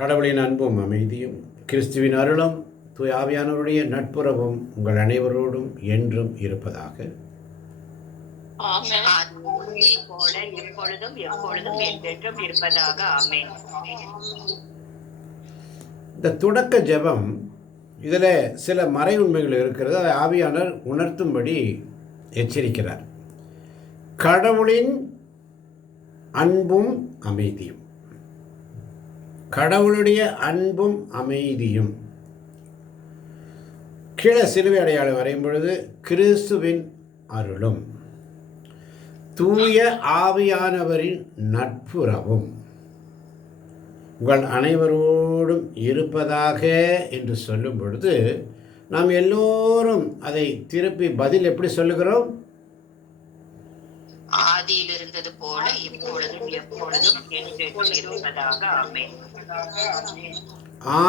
கடவுளின் அன்பும் அமைதியும் கிறிஸ்துவின் அருளும் தூய் ஆவியானவருடைய நட்புறவும் உங்கள் அனைவரோடும் என்றும் இருப்பதாக. இந்த தொடக்க ஜெபம் இதில் சில மறை உண்மைகள் இருக்கிறது. அதை ஆவியானவர் உணர்த்தும்படி எச்சரிக்கிறார். கடவுளின் அன்பும் அமைதியும், கடவுளுடைய அன்பும் அமைதியும். கீழே சிலுவை அடையாளம் வரையும் பொழுது கிறிஸ்துவின் அருளும் தூய ஆவியானவரின் நட்புறவும் உங்கள் அனைவரோடும் இருப்பதாக என்று சொல்லும் பொழுது நாம் எல்லோரும் அதை திருப்பி பதில் எப்படி சொல்லுகிறோம்? ஆதியில் இருந்தது போல இப்பொழுதும் எப்பொழுதும் இருப்பதாக. ஆமென்.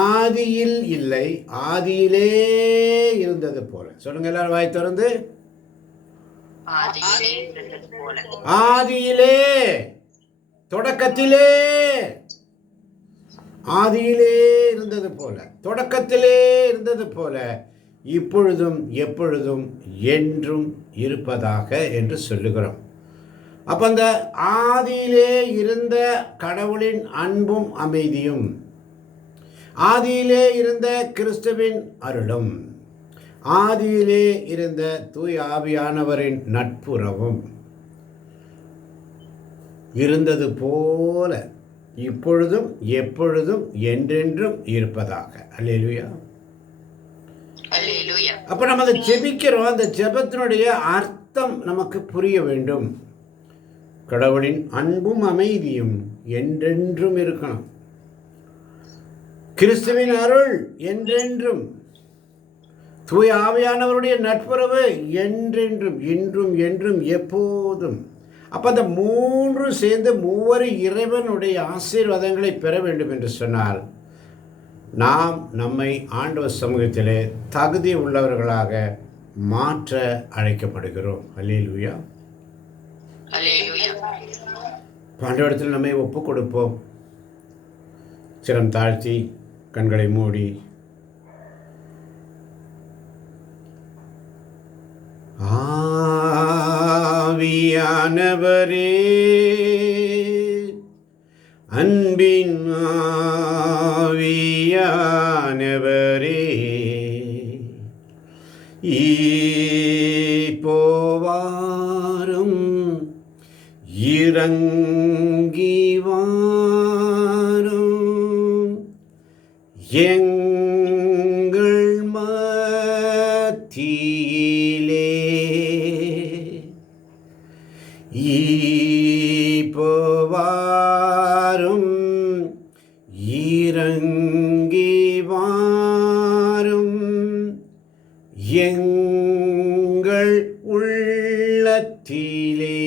ஆதியில் இல்லை, ஆதியிலே இருந்தது போல. சொல்லுங்க எல்லாரும் வாய் திறந்து. ஆதியிலே, தொடக்கத்திலே, ஆதியிலே இருந்தது போல, தொடக்கத்திலே இருந்தது போல இப்பொழுதும் எப்பொழுதும் என்றும் இருப்பதாக என்று சொல்லுகிறோம். அப்போ அந்த ஆதியிலே இருந்த கடவுளின் அன்பும் அமைதியும், ஆதியிலே இருந்த கிறிஸ்துவின் அருளும், ஆதியிலே இருந்த தூய் ஆவியானவரின் நட்புறவும் இருந்தது போல இப்பொழுதும் எப்பொழுதும் என்றென்றும் இருப்பதாக. அல்லேலூயா. அப்ப நம்ம அதை ஜெபிக்கிறோம். அந்த ஜெபத்தினுடைய அர்த்தம் நமக்கு புரிய வேண்டும். கடவுளின் அன்பும் அமைதியும் என்றென்றும் இருக்கணும். கிறிஸ்துவின் அருள் என்றென்றும், தூய் ஆவியானவருடைய நட்புறவு என்றென்றும், இன்றும் என்றும் எப்போதும். அப்போ அந்த மூன்று சேர்ந்து மூவரு இறைவனுடைய ஆசீர்வாதங்களை பெற வேண்டும் என்று சொன்னால் நாம் நம்மை ஆண்டவர் சமூகத்திலே தகுதி உள்ளவர்களாக மாற்ற அழைக்கப்படுகிறோம். அல்லேலூயா. ஆண்டவரிடத்தில் நம்மை ஒப்பு கொடுப்போம். சிரம் தாழ்த்தி கண்களை மூடி ஆவியானவரே, அன்பின் ஆவியானவரே, இப்போவாரும் இறங்கி வாரும் எங்கள் மத்தியிலே, இப்போவாரும் இறங்கி வாரும் எங்கள் உள்ளத்திலே.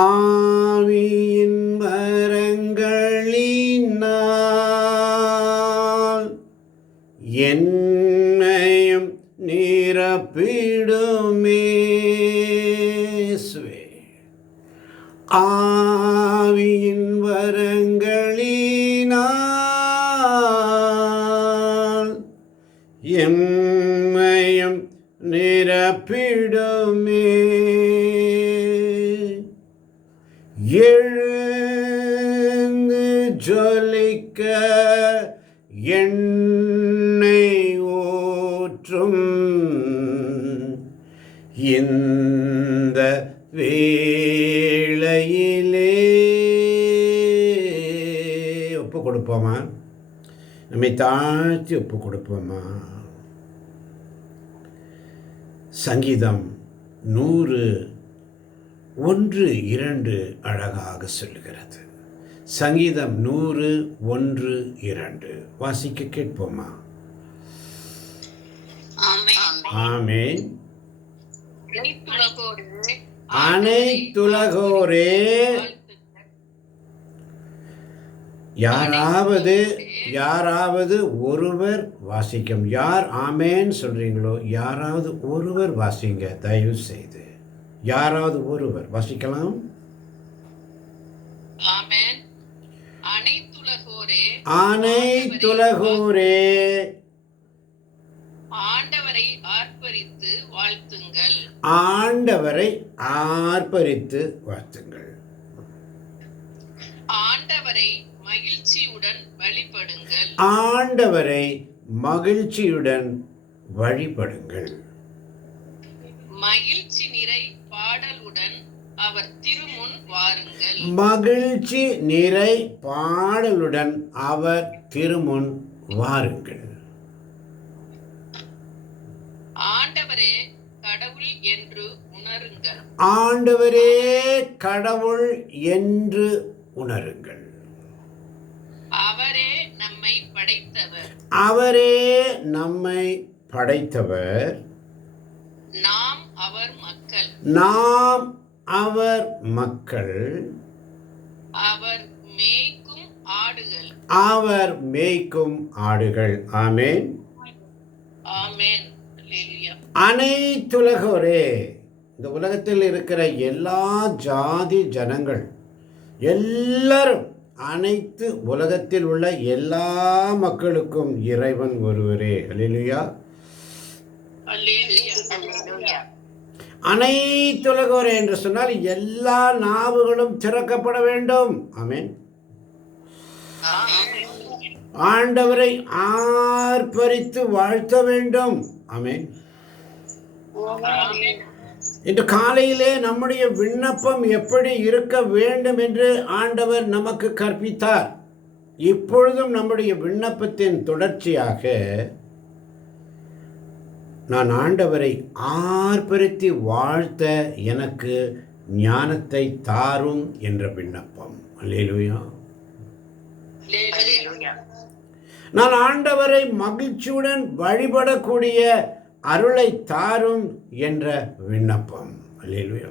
ஆவியின் வரங்களினால் என்னையும் நிரப்பிடுமே. ஆவியின் வரங்களினால் என்னையும் நிரப்பிடுமே. எழுந்து ஜொலிக்க எண்ணெய் ஊற்றும் இந்த வேளையிலே. ஒப்பு கொடுப்போமா? நம்மை தாழ்த்தி ஒப்பு கொடுப்போமா? சங்கீதம் 101:2 அழகாக சொல்லுகிறது. சங்கீதம் 101:2 வாசிக்க கேட்போமா? ஆமென். அனைத்துலகோரே, யாராவது ஒருவர் வாசிக்கும். யார் ஆமேன் சொல்றீங்களோ யாராவது ஒருவர் வாசிங்க தயவு செய்து. யாராவது ஒருவர் வாசிக்கலாம். அனைத்துலகோரே ஆண்டவரை ஆர்ப்பரித்து வாழ்த்துங்கள். ஆண்டவரை ஆர்ப்பரித்து வாழ்த்துங்கள். ஆண்டவரை மகிழ்ச்சியுடன் வழிபடுங்கள். ஆண்டவரை மகிழ்ச்சியுடன் வழிபடுங்கள். மகிழ்ச்சி நிறை பாடலுடன் அவர் திருமுன் வாருங்கள். மகிழ்ச்சி நிறை பாடலுடன் அவர் திருமுன் வாருங்கள். ஆண்டவரே கடவுள் என்று உணருங்கள். ஆண்டவரே கடவுள் என்று உணருங்கள். அவரே நம்மை படைத்தவர். அவரே நம்மை படைத்தவர். நாம் அவர் மக்கள். நாம் அவர் மக்கள். அவர் மேய்க்கும் ஆடுகள். அவர் மேய்க்கும் ஆடுகள். ஆமென். ஆமென். அல்லேலூயா. அனைத்துலகோரே, இந்த உலகத்தில் இருக்கிற எல்லா ஜாதி ஜனங்கள் எல்லாரும், அனைத்து உலகத்தில் உள்ள எல்லா மக்களுக்கும் இறைவன் ஒருவரே. அல்லேலூயா. அல்லேலூயா. அல்லேலூயா. அனைத்துலகோரே என்று சொன்னால் எல்லா நாவுகளும் திறக்கப்பட வேண்டும். ஆமென். ஆமென். ஆண்டவரை ஆர்ப்பரித்து வாழ்த்த வேண்டும். ஆமென். ஆமென். இன்று காலையிலே நம்முடைய விண்ணப்பம் எப்படி இருக்க வேண்டும் என்று ஆண்டவர் நமக்கு கற்பித்தார். இப்பொழுதும் நம்முடைய விண்ணப்பத்தின் தொடர்ச்சியாக நான் ஆண்டவரை ஆர்ப்பரித்து வாழ்த்த எனக்கு ஞானத்தை தாரும் என்ற விண்ணப்பம். அல்லேலூயா. அல்லேலூயா. நான் ஆண்டவரை மகிழ்ச்சியுடன் வழிபடக்கூடிய அருளை தாரும் என்ற விண்ணப்பம். அல்லேலூயா.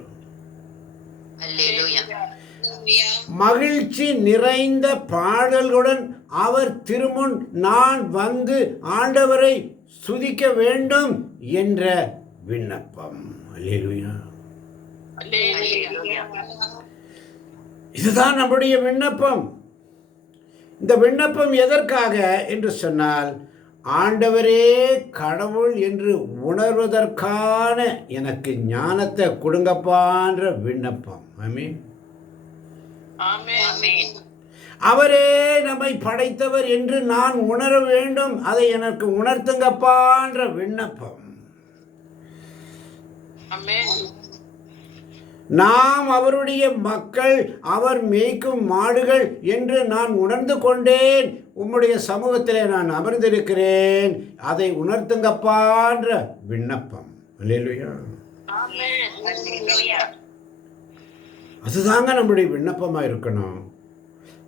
அல்லேலூயா. மகிழ்ச்சி நிறைந்த பாடல்களுடன் அவர் திருமுன் நான் வந்து ஆண்டவரை துதிக்க வேண்டும் என்ற விண்ணப்பம். அல்லேலூயா. அல்லேலூயா. இதுதான் நம்முடைய விண்ணப்பம். இந்த விண்ணப்பம் எதற்காக என்று சொன்னால், ஆண்டவரே கடவுள் என்று உணர்வதற்கான எனக்கு ஞானத்தை கொடுங்கப்பான்ற விண்ணப்பம். ஆமென். ஆமென். அவரே நம்மை படைத்தவர் என்று நான் உணர வேண்டும், அதை எனக்கு உணர்த்துங்கப்பான்ற விண்ணப்பம். ஆமென். நாம் அவருடைய மக்கள், அவர் மேய்க்கும் மாடுகள் என்று நான் உணர்ந்து கொண்டேன். உம்முடைய சமூகத்திலே நான் அமர்ந்திருக்கிறேன், அதை உணர்த்துங்கப்பான்ற விண்ணப்பம். அல்லேலூயா. ஆமென். அல்லேலூயா. அதுதாங்க நம்முடைய விண்ணப்பமாக இருக்கணும்.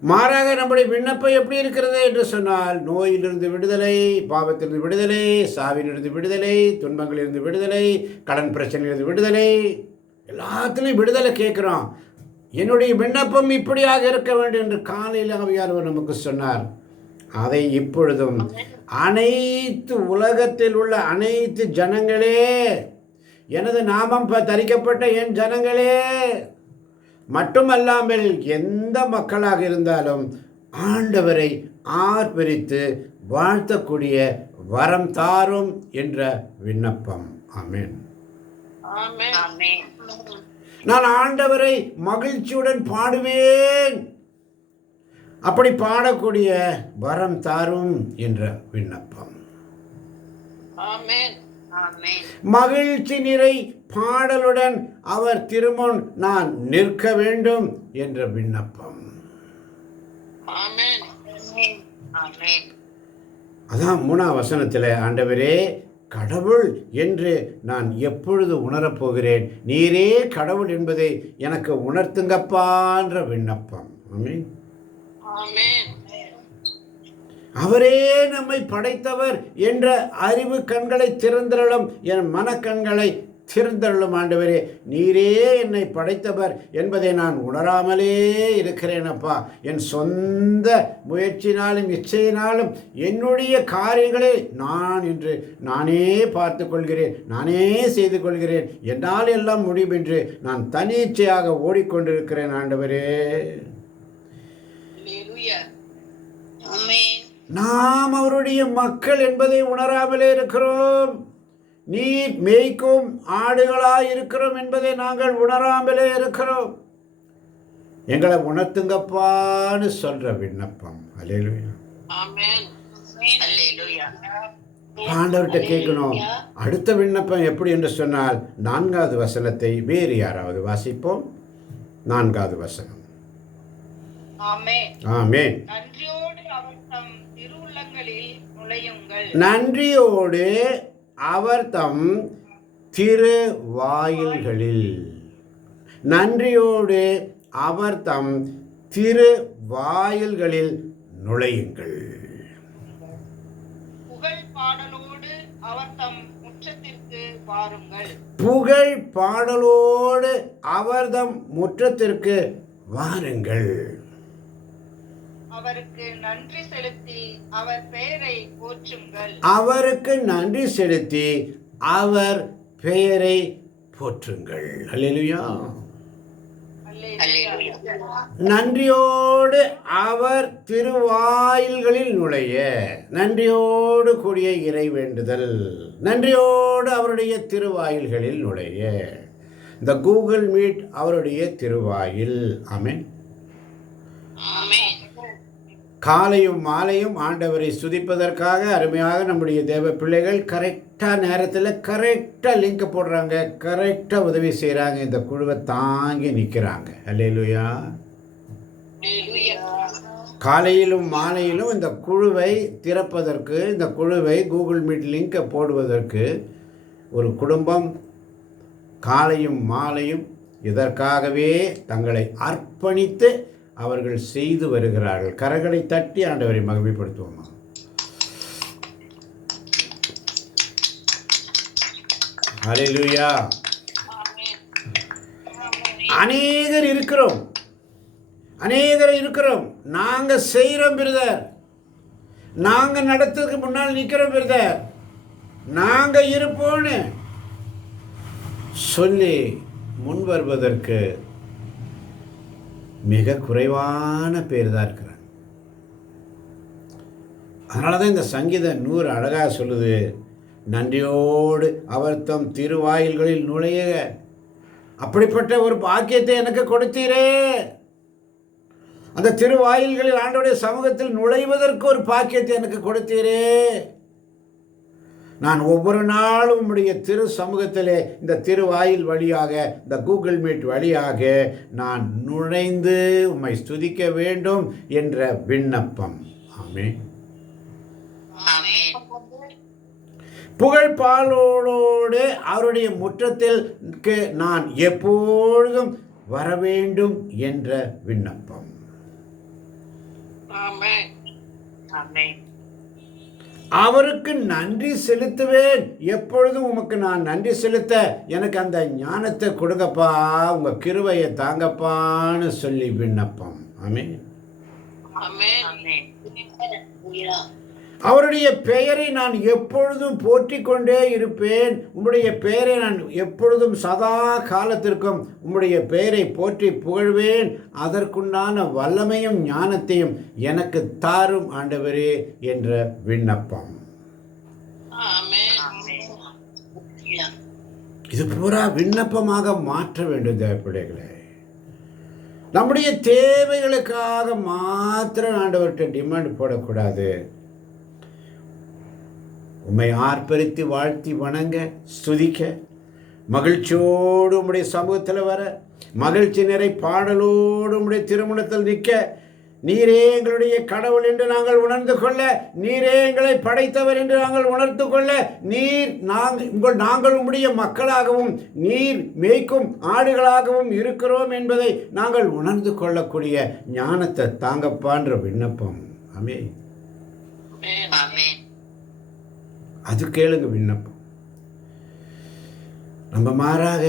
மாறாக நம்முடைய விண்ணப்பம் எப்படி இருக்கிறது என்று சொன்னால், நோயிலிருந்து விடுதலை, பாவத்திலிருந்து விடுதலை, சாவிலிருந்து விடுதலை, துன்பங்களிலிருந்து விடுதலை, கடன் பிரச்சனையிலிருந்து விடுதலை, எல்லாத்துலேயும் விடுதலை கேட்குறோம். என்னுடைய விண்ணப்பம் இப்படியாக இருக்க வேண்டும் என்று காலையில் ஆவியானவர் நமக்கு சொன்னார். அதை இப்பொழுதும் அனைத்து உலகத்தில் உள்ள அனைத்து ஜனங்களே, எனது நாமம் தரிக்கப்பட்ட என் ஜனங்களே மட்டுமல்லாமல் எந்த மக்களாக இருந்தாலும் ஆண்டவரை ஆர்ப்பரித்து வாழ்த்தக்கூடிய வரம் தாரும் என்ற விண்ணப்பம். ஆமென். ஆமென். நான் ஆண்டவரை மகிழ்ச்சியுடன் பாடுவேன், அப்படி பாடக்கூடிய வரம் தாரும் என்ற விண்ணப்பம். ஆமென். ஆமென். மகிழ்ச்சி நிறை பாடலுடன் அவர் திருமுன் நான் நிற்க வேண்டும் என்ற விண்ணப்பம். ஆமென். ஆமென். அதான் 3ஆம் வசனத்தில், ஆண்டவரே கடவுள் என்று நான் எப்பொழுது உணரப்போகிறேன், நீரே கடவுள் என்பதை எனக்கு உணர்த்துங்கப்பான்ற விண்ணப்பம். ஆமென். ஆமென். அவரே நம்மை படைத்தவர் என்ற அறிவு கண்களை திறந்தருளும், என் மனக்கண்களை திறந்தருளும். ஆண்டவரே நீரே என்னை படைத்தவர் என்பதை நான் உணராமலே இருக்கிறேனப்பா. என் சொந்த முயற்சினாலும் இச்சையினாலும் என்னுடைய காரியங்களை நான் என்று நானே பார்த்து கொள்கிறேன், நானே செய்து கொள்கிறேன், என்னால் எல்லாம் முடியும் என்று நான் தனிச்சையாக ஓடிக்கொண்டிருக்கிறேன். ஆண்டவரே ஆமென். நாம் அவருடைய மக்கள் என்பதை உணராமலே இருக்கிறோம். நீர் மேய்க்கும் ஆடுகளாய் இருக்கிறோம் என்பதை நாங்கள் உணராமலே இருக்கிறோம். எங்களை உணர்த்துங்கப்பான்னு சொல்ற விண்ணப்பம். அல்லேலூயா. ஆமென். அல்லேலூயா. ஆண்டவர்கிட்ட கேட்கணும். அடுத்த விண்ணப்பம் எப்படி என்று சொன்னால் 4வது வசனத்தை வேறு யாராவது வாசிப்போம். 4வது வசனம். ஆமென். ஆமென். நன்றியோடு அவர் தம் திருவுள்ளங்களில் நுழையுங்கள். நன்றியோடு அவர் தம் திருவாயில்களில், நன்றியோடு அவர் தம் திருவாயில்களில் நுழையுங்கள். புகழ் பாடலோடு அவர் தம் முற்றத்திற்கு வாருங்கள். புகழ் பாடலோடு அவர் தம் முற்றத்திற்கு வாருங்கள். அவருக்கு நன்றி செலுத்தி அவர் பெயரை போற்றுங்கள். அவருக்கு நன்றி செலுத்தி அவர் பெயரை போற்றுங்கள். அல்லேலூயா. அல்லேலூயா. நன்றியோடு அவர் திருவாயில்களில் நுழைய, நன்றியோடு கூடிய இறை வேண்டுதல், நன்றியோடு அவருடைய திருவாயில்களில் நுழைய. இந்த கூகுள் மீட் அவருடைய திருவாயில். ஆமென். ஆமென். காலையும் மாலையும் ஆண்டவரை துதிப்பதற்காக அருமையாக நம்முடைய தேவ பிள்ளைகள் கரெக்டாக நேரத்தில் கரெக்டாக லிங்க் போடுறாங்க, கரெக்டாக உதவி செய்கிறாங்க, இந்த குழுவை தாங்கி நிற்கிறாங்க. அல்லேலூயா. அல்லேலூயா. காலையிலும் மாலையிலும் இந்த குழுவை திறப்பதற்கு, இந்த குழுவை கூகுள் மீட் லிங்கை போடுவதற்கு ஒரு குடும்பம் காலையும் மாலையும் இதற்காகவே தங்களை அர்ப்பணித்து அவர்கள் செய்து வருகிறார்கள். கரங்களை தட்டி ஆண்டவரை மகிமைப்படுத்துவோமா. ஹல்லேலூயா. அநேகர் இருக்கிறோம், நாங்கள் செய்கிறோம் பிரதர், நாங்கள் நடத்துறதுக்கு முன்னால் நிற்கிறோம் பிரதர், நாங்கள் இருப்போன்னு சொல்லி முன் வருவதற்கு மிக குறைவான பேர் தான் இருக்கிறாங்க. அதனால தான் இந்த சங்கீதம் 100 அழகாக சொல்லுது, நன்றியோடு அவர் தம் திருவாயில்களில் நுழைய. அப்படிப்பட்ட ஒரு பாக்கியத்தை எனக்கு கொடுத்தீரே. அந்த திருவாயில்களில் ஆண்டவருடைய சமூகத்தில் நுழைவதற்கு ஒரு பாக்கியத்தை எனக்கு கொடுத்தீரே. நான் ஒவ்வொரு நாளும் உம்முடைய திரு சமூகத்திலே இந்த திருவாயில் வழியாக, இந்த கூகுள் மீட் வழியாக நான் நுழைந்து உம்மை ஸ்துதிக்க வேண்டும் என்ற விண்ணப்பம். ஆமென். புகழ் பாடலோடு அவருடைய முற்றத்தில் நான் எப்பொழுதும் வர வேண்டும் என்ற விண்ணப்பம். ஆமென். ஆமென். அவருக்கு நன்றி செலுத்துவேன். எப்பொழுதும் உமக்கு நான் நன்றி செலுத்த எனக்கு அந்த ஞானத்தை கொடுங்கப்பா, உங்க கிருபையை தாங்கப்பான்னு சொல்லி விண்ணப்பம். ஆமென். ஆமென். அவருடைய பெயரை நான் எப்பொழுதும் போற்றிக் கொண்டே இருப்பேன். உம்முடைய பெயரை நான் எப்பொழுதும் சதா காலத்திற்கும் உம்முடைய பெயரை போற்றி புகழ்வேன். அதற்குண்டான வல்லமையும் ஞானத்தையும் எனக்கு தாரும் ஆண்டவரே என்ற விண்ணப்பம். இது பூரா விண்ணப்பமாக மாற்ற வேண்டும் தேவப்பிள்ளைகளே. நம்முடைய தேவைகளுக்காக மாத்திரம் ஆண்டவர்கிட்ட டிமாண்ட் போடக்கூடாது. உம்மை ஆர்ப்பரித்து வாழ்த்தி வணங்க, ஸ்துதிக்க, மகிழ்ச்சியோடு உம்முடைய சமூகத்தில் வர, மகிழ்ச்சி நிறை பாடலோடு உம்முடைய திருமணத்தில் நிற்க, நீரே எங்களுடைய கடவுள் என்று நாங்கள் உணர்ந்து கொள்ள, நீரே எங்களை படைத்தவர் என்று நாங்கள் உணர்ந்து கொள்ள, நாங்கள் உம்முடைய மக்களாகவும் நீர் மேய்க்கும் ஆடுகளாகவும் இருக்கிறோம் என்பதை நாங்கள் உணர்ந்து கொள்ளக்கூடிய ஞானத்தை தாங்கப்பான்ற விண்ணப்பம். ஆமென். அது கேளுங்க விண்ணப்பம். நம்ம மாறாக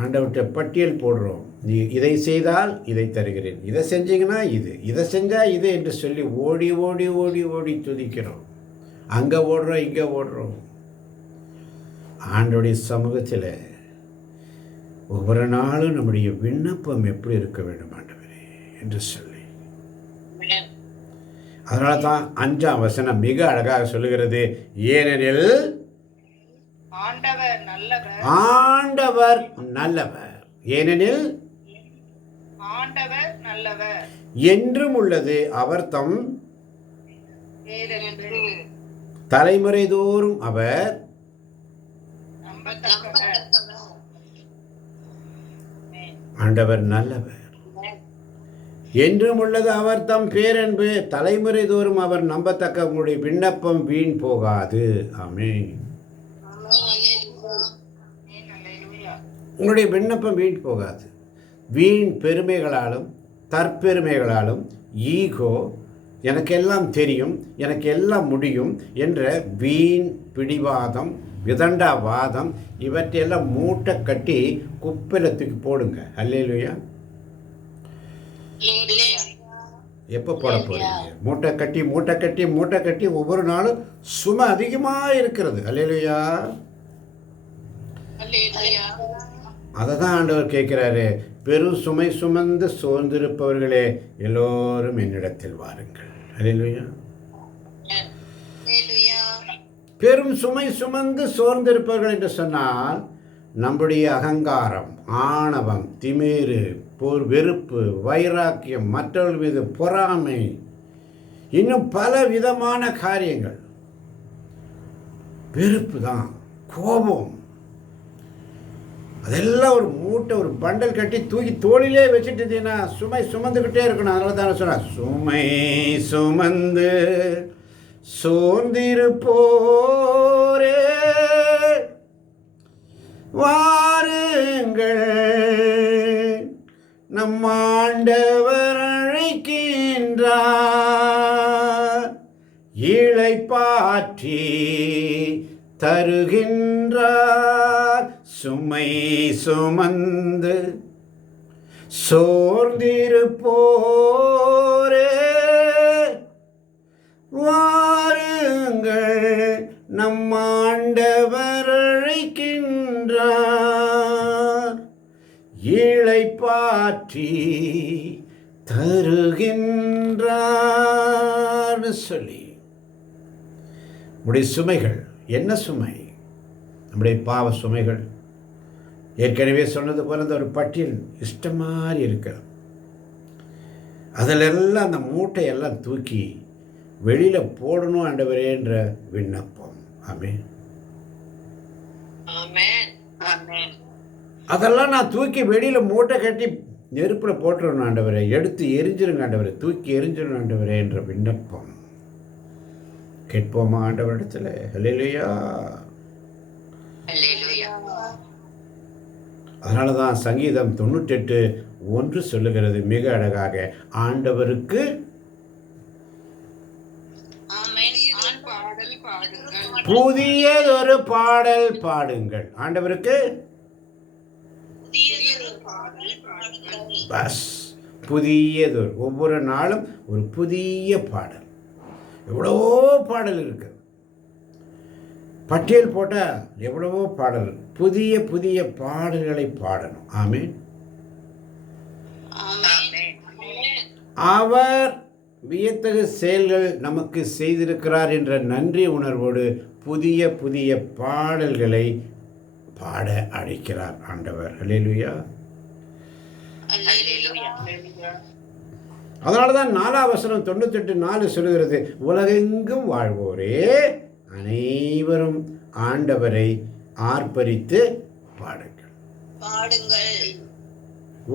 ஆண்டவர்கிட்ட பட்டியல் போடுறோம். நீ இதை செய்தால் இதை தருகிறேன், இதை செஞ்சீங்கன்னா இது, இதை செஞ்சால் இது என்று சொல்லி ஓடி ஓடி ஓடி ஓடி துதிக்கிறோம். அங்கே ஓடுறோம், இங்கே ஓடுறோம். ஆண்டவருடைய சமூகத்தில் ஒவ்வொரு நாளும் நம்முடைய விண்ணப்பம் எப்படி இருக்க வேண்டும் ஆண்டவரே என்று சொல்லி அதனால தான் 5ஆம் வசனம் மிக அழகாக சொல்லுகிறது, ஏனெனில் ஆண்டவர் நல்லவர், ஆண்டவர் நல்லவர், ஏனெனில் ஆண்டவர் நல்லவர், என்றும் உள்ளது அவர் தம் பேரன்பு தலைமுறை தோறும் அவர் நம்பத்தக்கவர். ஆண்டவர் நல்லவர், என்றும் உள்ளது அவர் தம் பேரன்பு, தலைமுறை தோறும் அவர் நம்பத்தக்க. உங்களுடைய விண்ணப்பம் வீண் போகாது. ஆமென். அல்லேலூயா. உங்களுடைய விண்ணப்பம் வீண் போகாது. வீண் பெருமைகளாலும் தற்பெருமைகளாலும் ஈகோ, எனக்கெல்லாம் தெரியும், எனக்கு எல்லாம் முடியும் என்ற வீண் பிடிவாதம், விதண்டாவாதம், இவற்றையெல்லாம் மூட்டை கட்டி குப்பையில போடுங்க. அல்லேலூயா. எப்போ போட போறீங்க? மூட்டை கட்டி மூட்டை கட்டி மூட்டை கட்டி ஒவ்வொரு நாளும் சுமை அதிகமாக இருக்கிறது. அல்லேலூயா. அதை தான் ஆண்டவர் கேட்குறாரு, பெரும் சுமை சுமந்து சோர்ந்திருப்பவர்களே எல்லோரும் என்னிடத்தில் வாருங்கள். அல்லேலூயா. பெரும் சுமை சுமந்து சோர்ந்திருப்பவர்கள் என்று சொன்னால் நம்முடைய அகங்காரம், ஆணவம், திமிரு, வெறுப்பு, வைராக்கியம், மற்றவர்கள் மீது பொறாமை, இன்னும் பல விதமான காரியங்கள். வெறுப்பு தான், கோபம், அதெல்லாம் ஒரு மூட்டை, ஒரு பண்டல் கட்டி தூக்கி தோளிலே வச்சுட்டுனா சுமை சுமந்துக்கிட்டே இருக்கணும். அதனால தானே சொன்ன, சுமை சுமந்து சோர்ந்திருப்போரே வாருங்கள், நம் ஆண்டவர் அழைக்கின்றார், இளைப்பாற்றி தருகின்றார், சுமை சுமந்து சோர்ந்திருப்போரே வாருங்கள், நம் ஆண்டவர் அழைக்கின்றார், இளைப்பாற்றி தருகின்றார் சொல்லி. நம்முடைய சுமைகள் என்ன சுமை? நம்முடைய பாவ சுமைகள். ஏற்கனவே சொன்னது போல அந்த ஒரு பட்டியல் இஷ்டம் மாதிரி இருக்கிறது. அதிலெல்லாம் அந்த மூட்டையெல்லாம் தூக்கி வெளியில் போடணும் ஆண்டவரேன்ற விண்ணப்பம். ஆமென். அதெல்லாம் நான் தூக்கி வெளியில் மூட்டை கட்டி நெருப்பில் போட்டுருணும் ஆண்டவரே, எடுத்து எரிஞ்சிருங்க ஆண்டவரே, தூக்கி எரிஞ்சிருங்க ஆண்டவரே என்ற விண்ணப்பம் கேட்போமா ஆண்டவரிடத்தில்? அல்லேலூயா. அதனால தான் சங்கீதம் 98:1 சொல்லுகிறது மிக அழகாக, ஆண்டவருக்கு புதியதொரு பாடல் பாடுங்கள். ஆண்டவருக்கு பஸ் புதியதொரு, ஒவ்வொரு நாளும் ஒரு புதிய பாடல். எவ்வளவோ பாடல் இருக்கு, பட்டியல் போட்டால் எவ்வளவோ பாடல். புதிய புதிய பாடல்களை பாடணும். ஆமென். அவர் வியத்தகு செயல்கள் நமக்கு செய்திருக்கிறார் என்ற நன்றி உணர்வோடு புதிய புதிய பாடல்களை பாட அழைக்கிறார் ஆண்டவர். அல்லேலூயா. அதனால தான் 4ஆம் வசனம் 98:4 சொல்லுகிறது, உலகெங்கும் வாழ்வோரே அனைவரும் ஆண்டவரை ஆர்ப்பரித்து பாடுங்கள்.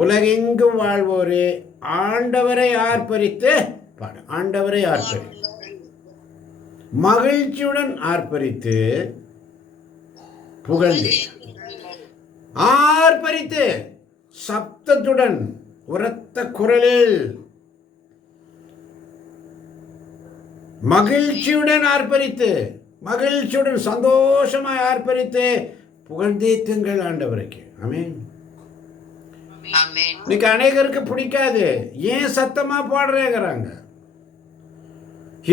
உலகெங்கும் வாழ்வோரே ஆண்டவரை ஆர்ப்பரித்து பாடு. ஆண்டவரை ஆர்ப்பரி, மகிழ்ச்சியுடன் ஆர்ப்பரித்து புகழ்ந்து, ஆர்ப்பரித்து சப்தத்துடன் உரத்த குரலில் மகிழ்ச்சியுடன் ஆர்ப்பரித்து, மகிழ்ச்சியுடன் சந்தோஷமாய் ஆர்ப்பரித்து புகழ்ந்தேத்துங்கள் ஆண்டவருக்கு. ஆமென். இன்னைக்கு அநேகருக்கு பிடிக்காது. ஏன் சத்தமா பாடுறேங்கிறாங்க,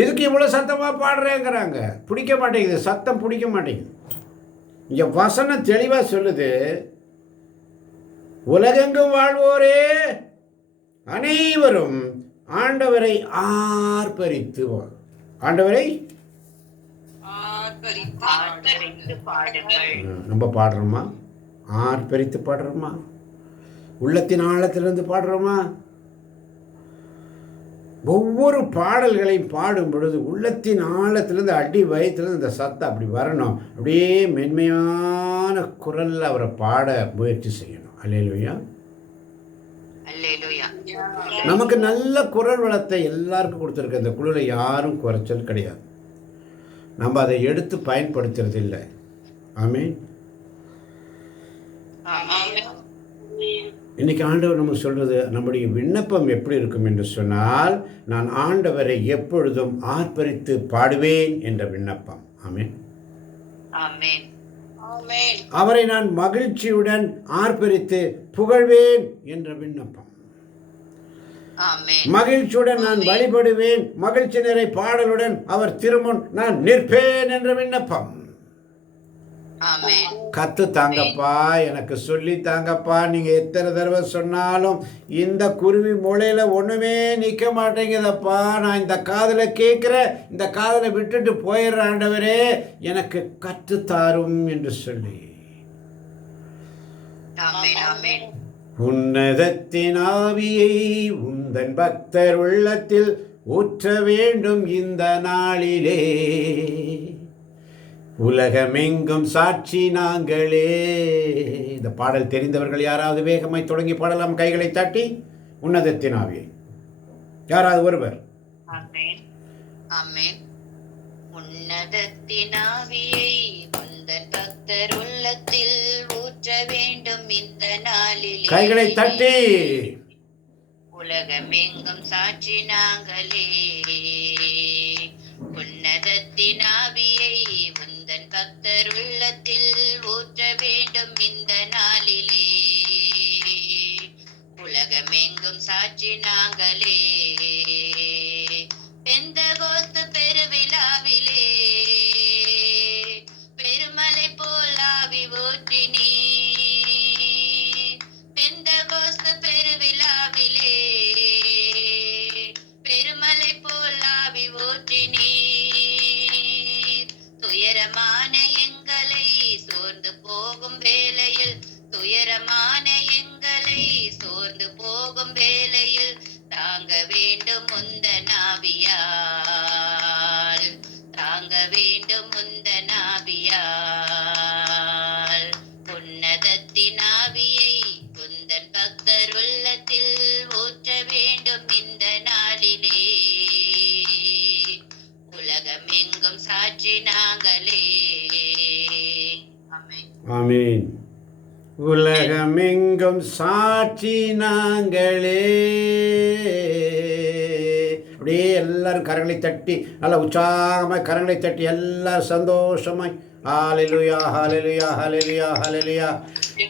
எதுக்கு இவ்வளவு சத்தமா பாடுறேங்கிறாங்க. பிடிக்க மாட்டேங்குது, சத்தம் பிடிக்க மாட்டேங்குது. இங்க வசனம் தெளிவா சொல்லுது, உலகெங்கும் வாழ்வோரே அனைவரும் ஆண்டவரை ஆர்ப்பரித்து ஆண்டவரை ஆர்ப்பரித்து பாடுங்கள். நம்ம பாடுறோமா? ஆர்ப்பரித்து பாடுறோமா? உள்ளத்தின் ஆழத்திலிருந்து பாடுறோமா? ஒவ்வொரு பாடல்களையும் பாடும் பொழுது உள்ளத்தின் ஆழத்திலிருந்து அடி வயிற்றிலிருந்து இந்த சத்தம் அப்படி வரணும். அப்படியே மென்மையான குரலில் அவரை பாட முயற்சி செய்யணும். அல்லேலூயா. அல்லேலூயா. நமக்கு நல்ல குரல் வளத்தை எல்லாருக்கும் கொடுத்துருக்கு. இந்த குழுவில் யாரும் குறைச்சல் கிடையாது. நம்ம அதை எடுத்து பயன்படுத்துறது இல்லை. ஆமீன். இன்னைக்கு ஆண்டவர் நமக்கு சொல்றது, நம்முடைய விண்ணப்பம் எப்படி இருக்கும் என்று சொன்னால், நான் ஆண்டவரை எப்பொழுதும் ஆர்ப்பரித்து பாடுவேன் என்ற விண்ணப்பம். ஆமென். ஆமென். அவரை நான் மகிழ்ச்சியுடன் ஆர்ப்பரித்து புகழ்வேன் என்ற விண்ணப்பம். மகிழ்ச்சியுடன் நான் வழிபடுவேன், மகிழ்ச்சி நிறை பாடலுடன் அவர் திருமுன் நான் நிற்பேன் என்ற விண்ணப்பம். கத்து தாங்கப்பா, எனக்கு சொல்லி தாங்கப்பா. நீங்க எத்தனை தடவை சொன்னாலும் இந்த குருவி முளையில ஒண்ணுமே நிக்க மாட்டேங்குதப்பா. நான் இந்த காதலை கேட்கிற, இந்த காதலை விட்டுட்டு போயிடுற ஆண்டவரே, எனக்கு கத்து தாரும் என்று சொல்லி உன்னதத்தின் ஆவியை உந்தன் பக்தர் உள்ளத்தில் ஊற்ற வேண்டும் இந்த நாளிலே. உலகமெங்கும் சாட்சி நாங்களே. இந்த பாடல் தெரிந்தவர்கள் யாராவது வேகமாய் தொடங்கி பாடலாம், கைகளை தட்டி. உன்னதத்தின் ஆவியை யாராவது ஒருவர். உன்னதத்தின் ஆவியை உந்தன் பக்தர் உள்ளத்தில் ஊற்ற வேண்டும் இந்த நாளிலே. கைகளை தட்டி. உலகமெங்கும் சாட்சி நாங்களே. உன்னதத்தின் ஆவியை உந்தன் பக்தர் உள்ளத்தில் ஊற்ற வேண்டும் இந்த நாளிலே. உலகமெங்கும் சாட்சி நாங்களே. பெந்தகோஸ்து பெருவிழாவிலே பெருமலை போல் ஆவி ஊற்றினீ. பெந்தகோஸ்து பெருவிழாவிலே பெருமலை போல் ஆவி ஊற்றினீ. துயரமான எங்களை சோர்ந்து போகும் வேளையில், துயரமான எங்களை சோர்ந்து போகும் வேளையில் தாங்க வேண்டும் உந்தன் ஆவியால், தாங்க வேண்டும் உந்தன் ஆவியால். உன்னதத்தின் ஆவியை உந்தன் பக்தர் உள்ளத்தில் ஊற்ற வேண்டும் இந்த நாளிலே. உலகமெங்கும் சாட்சி நாங்களே. ஆமீன். உலகமெங்கும் சாட்சி நாங்களே. அப்படியே எல்லாரும் கரங்களை தட்டி, நல்லா உற்சாகமாய் கரங்களை தட்டி எல்லாரும் சந்தோஷமாய் ஹல்லேலூயா ஹல்லேலூயா ஹல்லேலூயா ஹல்லேலூயா.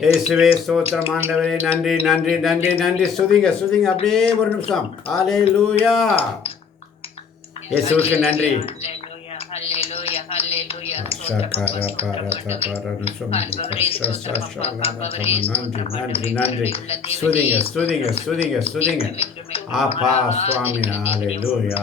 இயேசுவே ஸ்தோத்திரம் ஆண்டவரே, நன்றி நன்றி நன்றி நன்றி. சுதிங்க சுதிங்க அப்படியே ஒரு நிமிஷம். ஹல்லேலூயா. இயேசுவுக்கு நன்றி. நன்றி நன்றி. சுதிங்க சுதிங்க சுதிங்க சுதிங்க. அப்பா சுவாமி ஹல்லேலூயா ஹல்லேலூயா.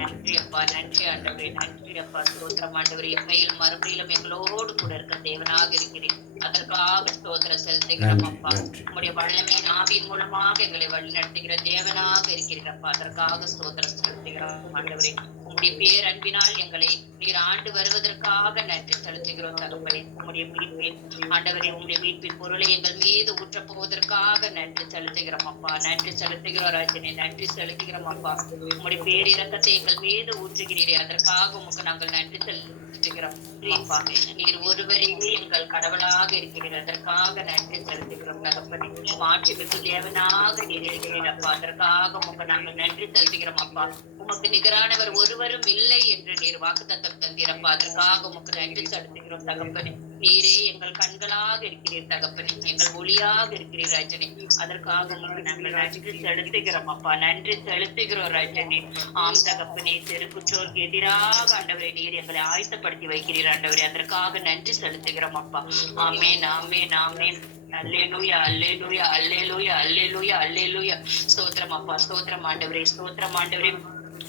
நன்றி அப்பா, நன்றி ஆண்டவரே, நன்றி அப்பா. ஸ்தோத்திரம் ஆண்டவரே, எம்மையில் மறுபடியும் எங்களோடு கூட இருக்க தேவனாக இருக்கிறேன். அதற்காக ஸ்தோத்திரம் செலுத்துகிறோம் அப்பா. உங்களுடைய வல்லமையின் ஆவியின் மூலமாக எங்களை வழிநடத்துகிற தேவனாக இருக்கிறப்பா. அதற்காக ஸ்தோத்திரம் செலுத்துகிறோம் ஆண்டவரே. உங்களுடைய பேரன்பினால் எங்களை நீர் ஆண்டு வருவதற்காக நன்றி செலுத்துகிறோம் தகப்பனே. உங்களுடைய மீட்பின் ஆண்டவரே, உங்களுடைய மீட்பின் பொருளை எங்கள் மீது ஊற்ற போவதற்காக நன்றி செலுத்துகிறோம் அப்பா. நன்றி செலுத்துகிறோம் ராஜனே, நன்றி செலுத்துகிறோம் அப்பா. உங்களுடைய பேரிரக்கத்தை எங்கள் மீது ஊற்றுகிறீரே, அதற்காக உமக்கு நாங்கள் நன்றி செலுத்துகிறோம் அப்பா. நீர் ஒருவரே எங்கள் கடவுளாக இருக்கிறீர், அதற்காக நன்றி செலுத்துகிறோம் தகப்பனே. மாட்சிமிகு தேவனாக நீர் இருக்கிறீர் அப்பா, அதற்காக உமக்கு நாங்கள் நன்றி செலுத்துகிறோம் அப்பா. உமக்கு நிகரானவர் ஒருவரும் இல்லை என்று நீர் வாக்குத்தத்தம் தந்தீரப்பா, அதற்காக உமக்கு நன்றி செலுத்துகிறோம் தகப்பனே. நீரே எங்கள் கண்களாக இருக்கிறீர் தகப்பனே, எங்கள் ஒளியாக இருக்கிறீர் ராஜனே, அதற்காக உமக்கு நாங்கள் நன்றி செலுத்துகிறோம் அப்பா. நன்றி செலுத்துகிறோம் ராஜனே. ஆம் தகப்பனே, தெருக்குற்றோருக்கு எதிராக ஆண்டவரே நீர் எங்களை ஆயத்தப்படுத்தி வைக்கிறீர் ஆண்டவரே, அதற்காக நன்றி செலுத்துகிறோம் அப்பா. ஆமேன் ஆமேன் ஆமேன். அல்லேலூயா அல்லேலூயா அல்லேலூயா அல்லேலூயா அல்லேலூயா. ஸ்தோத்திரம் அப்பா, ஸ்தோத்திரம் ஆண்டவரே, ஸ்தோத்திரம் ஆண்டவரே.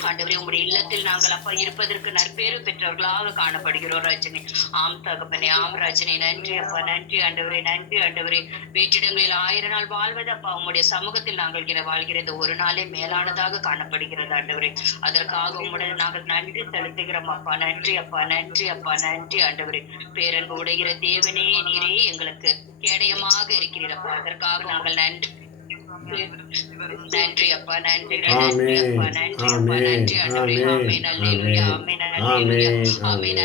ஆண்டவரே, உங்களுடைய இல்லத்தில் நாங்கள் அப்பா இருப்பதற்கு நற்பேறு பெற்றவர்களாக காணப்படுகிறோம் ராஜனே. ஆம் தகப்பனே, ஆம் ராஜனே. நன்றி அப்பா, நன்றி ஆண்டவரே, நன்றி ஆண்டவரே. வேற்றிடங்களில் 1000 நாள் வாழ்வது அப்பா உங்களுடைய சமூகத்தில் நாங்கள் வாழ்கிறது ஒரு நாளே மேலானதாக காணப்படுகிறது ஆண்டவரே. அதற்காக உங்களுடைய நாங்கள் நன்றி செலுத்துகிறோம் அப்பா. நன்றி அப்பா, நன்றி அப்பா, நன்றி ஆண்டவரே. பேரன்பு உடைகிற தேவனே, நீரே எங்களுக்கு கேடயமாக இருக்கிறீரப்பா. அதற்காக நாங்கள் நன்றி நன்றி அப்பா, நன்றி நன்றி அப்பா, நன்றி அப்பா, நன்றி ஆண்டவரே. ஆமென் அல்லேலூயா, ஆமென் அல்லேலூயா, ஆமென்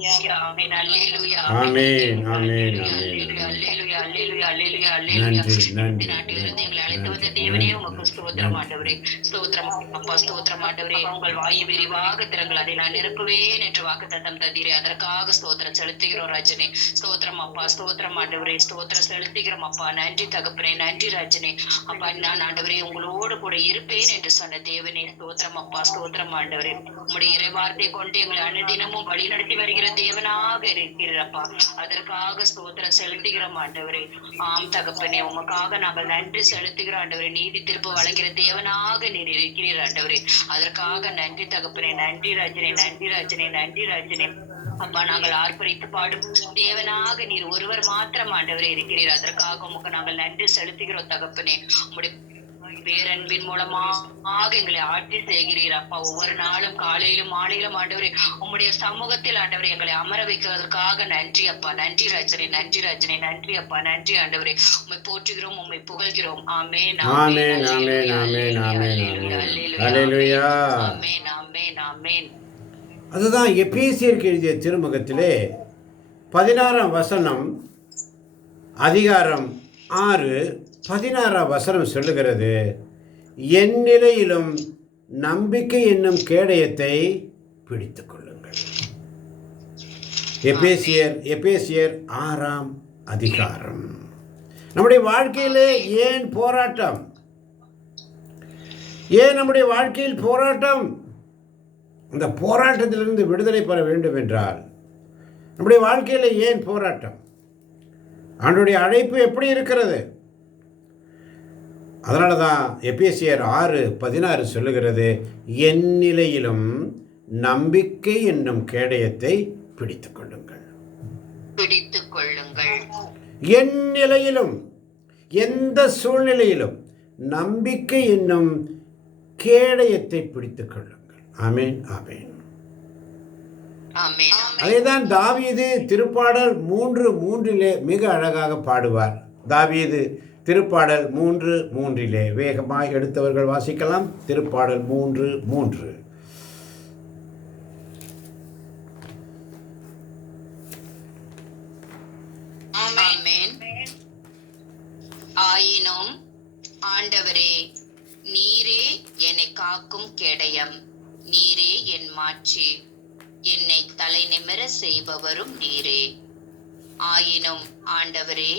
அல்லேலூயா, ஆமென் அல்லேலூயா, ஆமென் ஆமென் அல்லேலூயா, அல்லேலூயா, அல்லேலூயா, அல்லேலூயா, அல்லேலூயா. இந்த நாட்டிலிருந்து எங்களை அழைத்து வந்த தேவனே, உமக்கு ஸ்தோத்திரம் ஆண்டவரே. ஸ்தோத்திரம் அப்பா, ஸ்தோத்திரம் ஆண்டவரே. உங்கள் வாயை விரிவாக திறங்கள், அதை நான் நிரப்புவேன் என்று வாக்குத்தத்தம் தந்தீரே. அதற்காக ஸ்தோத்திரம் செலுத்துகிறோம் ராஜனே. ஸ்தோத்திரம் அப்பா, ஸ்தோத்திரம் ஆண்டவரே. ஸ்தோத்திரம் செலுத்துகிறோம் அப்பா. நன்றி தகப்பனே, நன்றி ராஜனே. அப்பா, நான் ஆண்டவரே உங்களோடு கூட இருப்பேன் என்று சொன்ன தேவனே. ஸ்தோத்திரம் அப்பா, ஸ்தோத்திரம் ஆண்டவரே. உங்களுடைய இறைவார்த்தை கொண்டு எங்களை அனுதினமும் வழி நடத்தி வருகிற தேவனாக இருக்கிறப்பா. அதற்காக ஸ்தோத்திரம் செலுத்துகிறோம் ஆண்டவரே. ஆம் தகப்பனே, உமக்காக நாங்கள் நன்றி செலுத்துகிறோம் ஆண்டவரே. நீதி தீர்ப்பு வழங்குகிற தேவனாக நீர் இருக்கிறீர் ஆண்டவரே. அதற்காக நன்றி தகப்பனே, நன்றி ராஜனே, நன்றி ராஜனே, நன்றி ராஜனே. அப்பா, நாங்கள் ஆர்ப்பரித்து பாடும் தேவனாக நீர் ஒருவர் மாத்திரம் ஆண்டவரே இருக்கிறீர். அதற்காக உமக்கு நாங்கள் நன்றி செலுத்துகிறோம் தகப்பனே. உங்களுடைய பேரன்பின் மூலமாக எங்களை ஆட்சி செய்கிறீர் அப்பா. ஒவ்வொரு நாளும் காலையிலும் மாலையிலும் ஆண்டவரே உம்முடைய சமூகத்தில் ஆண்டவரே எங்களை அமர வைக்கிறதுக்காக நன்றி அப்பா. நன்றி ராஜனே, நன்றி ராஜனே, நன்றி அப்பா, நன்றி ஆண்டவரே. உம்மை போற்றுகிறோம், உம்மை புகழ்கிறோம். ஆமென் ஆமென் ஆமென் ஆமென் ஆமென் அல்லேலூயா. ஆமென் ஆமென் ஆமென். அதுதான் எபேசியருக்கு எழுதிய திருமுகத்திலே 16ஆம் வசனம், அதிகாரம் 6 16 சொல்லுகிறது, என் நிலையிலும் நம்பிக்கை என்னும் கேடயத்தை பிடித்துக் கொள்ளுங்கள். எபேசியர் 6ஆம் அதிகாரம். நம்முடைய வாழ்க்கையிலே ஏன் போராட்டம்? ஏன் நம்முடைய வாழ்க்கையில் போராட்டம்? அந்த போராட்டத்திலிருந்து விடுதலை பெற வேண்டும் என்றால் நம்முடைய வாழ்க்கையில் ஏன் போராட்டம்? ஆண்டவருடைய அழைப்பு எப்படி இருக்கிறது? அதனால தான் எபேசியர் 6:16 சொல்லுகிறது, என் நிலையிலும் நம்பிக்கை என்னும் கேடயத்தை பிடித்துக் கொள்ளுங்கள். பிடித்துக் கொள்ளுங்கள். என் நிலையிலும், எந்த சூழ்நிலையிலும் நம்பிக்கை என்னும் கேடயத்தை பிடித்துக் கொள்ளுங்கள். ஆமென் ஆமென். அதேதான் தாவீது திருப்பாடல் 3:3 மிக அழகாக பாடுவார். தாவீது திருப்பாடல் 3:3 வேகமாக எடுத்தவர்கள் வாசிக்கலாம். திருப்பாடல் 3:3. ஆயினும் ஆண்டவரே, நீரே என்னை காக்கும் கேடயம், நீரே என் மாட்சி, என்னை தலை நிமிர செய்பவரும் நீரே. ஆயினும் ஆண்டவரே,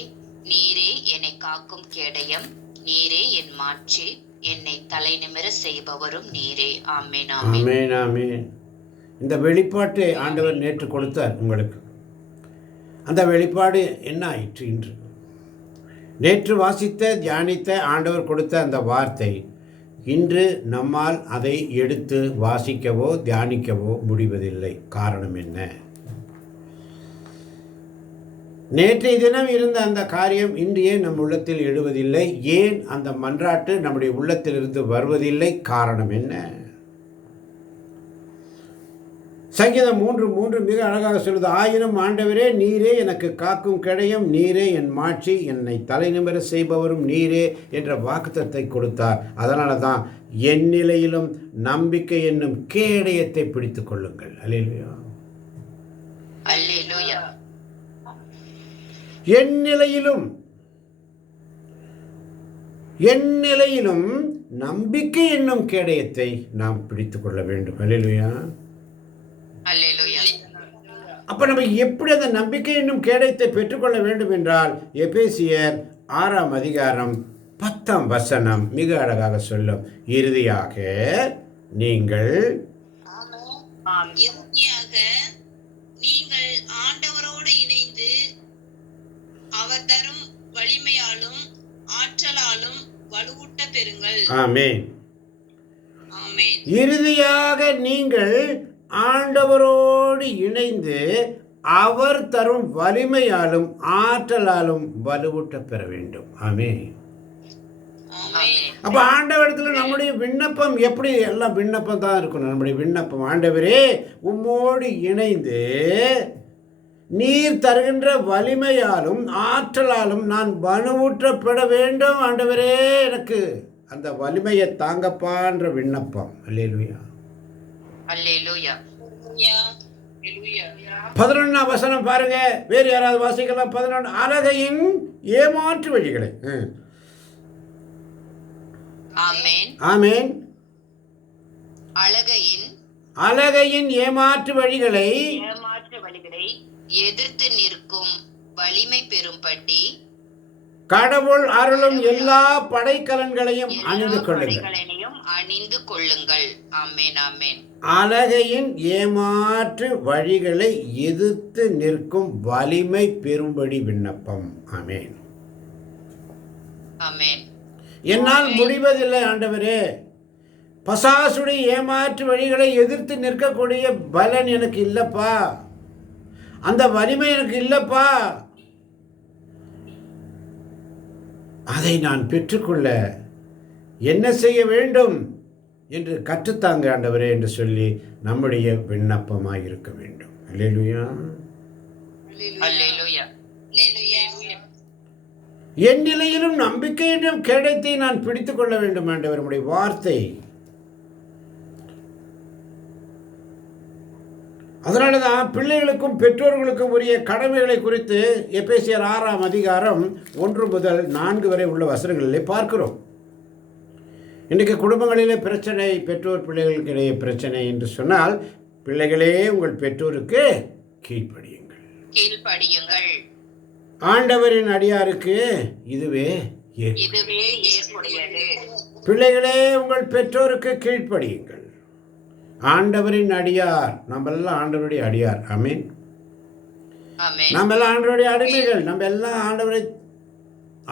நீரே என்னை காக்கும் கேடயம், நீரே என் மாட்சி, என்னை தலை நிமிர செய்பவரும் நீரே. ஆமென் ஆமென் ஆமென். இந்த வெளிப்பாட்டை ஆண்டவர் நேற்று கொடுத்தார் உங்களுக்கு. அந்த வெளிப்பாடு என்ன ஆயிற்று? இன்று நேற்று வாசித்த தியானித்த ஆண்டவர் கொடுத்த அந்த வார்த்தை இன்று நம்மால் அதை எடுத்து வாசிக்கவோ தியானிக்கவோ முடிவதில்லை. காரணம் என்ன? நேற்றைய தினம் இருந்த அந்த காரியம் இன்று ஏன் நம் உள்ளத்தில் எழுவதில்லை? ஏன் அந்த மன்றாட்டு நம்முடைய உள்ளத்திலிருந்து வருவதில்லை? காரணம் என்ன? சங்கீதம் 3:3 மிக அழகாக சொல்லுது, ஆயினும் ஆண்டவரே, நீரே எனக்கு காக்கும் கேடயம், நீரே என் மாட்சி, என்னை தலை நிமிர செய்பவரும் நீரே என்ற வாக்குத்தத்தை கொடுத்தார். அதனால தான் என் நிலையிலும் நம்பிக்கை என்னும் கேடயத்தை பிடித்துக் கொள்ளுங்கள். அல்லேலூயா அல்லேலூயா. என் நிலையிலும் நம்பிக்கை என்னும் கேடயத்தை நாம் பிடித்துக் கொள்ள வேண்டும். அல்லேலூயா. அப்ப நம்ம எப்படி அந்த நம்பிக்கை என்னும் கேடயத்தை பெற்றுக்கொள்ள வேண்டும் என்றால் எபேசியர் 6ஆம் அதிகாரம் 10ஆம் வசனம் மிக அழகாக சொல்லும், இறுதியாக நீங்கள் ஆண்டவரோடு இணைந்து அவர் தரும் வலிமையாலும் ஆற்றலாலும் வலுவூட்ட பெறுங்கள். ஆமென். ஆமென். இறுதியாக நீங்கள் ஆண்டவரோடு இணைந்து அவர் தரும் வலிமையாலும் ஆற்றலாலும் வலுவூட்ட பெற வேண்டும். ஆமென். ஆமென். அப்ப ஆண்டவரிடத்துல நம்முடைய விண்ணப்பம் எப்படி? எல்லாம் விண்ணப்பம் தான் இருக்கணும். நம்முடைய விண்ணப்பம், ஆண்டவரே உம்மோடு இணைந்து நீர் தருகின்ற வலிமையாலும் ஆற்றலாலும் நான் வலுவூற்றப்பட வேண்டும். ஆண்டவரே எனக்கு அந்த வலிமையை தாங்கப்பான்ற விண்ணப்பம். அல்லேலூயா. அல்லேலூயா. ஹல்லேலூயா. 11ஆம் வசனம் பாருங்க. வேறு யாராவது வாசிக்கலாம்? 11. அலகையின் ஏமாற்று வழிகளை. ஆமென். ஆமென். அழகையின் ஏமாற்று வழிகளை ஏமாற்று வழிகளை எதிர்த்து நிற்கும் வலிமை பெறும்படி கடவுள் அருளும் எல்லா படைக்கலன்களையும் அணிந்து கொள்ளுங்கள். படைகளையும் அணிந்து கொள்ளுங்கள். ஆமென். ஆமென். அலகையின் ஏமாற்று வழிகளை எதிர்த்து நிற்கும் வலிமை பெறும்படி விண்ணப்பம். ஆமென். ஆமென். என்னால் முடிவதில்லை ஆண்டவரே. பசாசுடைய ஏமாற்று வழிகளை எதிர்த்து நிற்கக்கூடிய பலன் எனக்கு இல்லப்பா. அந்த வலிமை எனக்கு இல்லப்பா. அதை நான் பெற்றுக்கொள்ள என்ன செய்ய வேண்டும் என்று கற்றுத்தாங்க ஆண்டவரே என்று சொல்லி நம்முடைய விண்ணப்பமாய் இருக்க வேண்டும். அல்லேலூயா. அல்லேலூயா. ஹல்லேலூயா. என் நிலையிலும் நம்பிக்கையிடம் கேடத்தை நான் பிடித்துக் கொள்ள வேண்டும் ஆண்டவர். நம்முடைய வார்த்தை. அதனால தான் பிள்ளைகளுக்கும் பெற்றோர்களுக்கும் உரிய கடமைகளை குறித்து எபேசியர் 6ஆம் அதிகாரம் 1 முதல் 4 வரை உள்ள வசனங்களிலே பார்க்கிறோம். இன்றைக்கு குடும்பங்களிலே பிரச்சனை, பெற்றோர் பிள்ளைகளுக்கு இடையே பிரச்சனை என்று சொன்னால், பிள்ளைகளே உங்கள் பெற்றோருக்கு கீழ்ப்படியுங்கள். ஆண்டவரின் அடியாருக்கு இதுவே ஏற்புடையது. பிள்ளைகளே உங்கள் பெற்றோருக்கு கீழ்ப்படியுங்கள். ஆண்டவரின் அடியார். நம்ம எல்லாம் ஆண்டவருடைய அடியார். ஆமென். நம்ம எல்லாம் ஆண்டவருடைய அடிமைகள். நம்ம எல்லாம்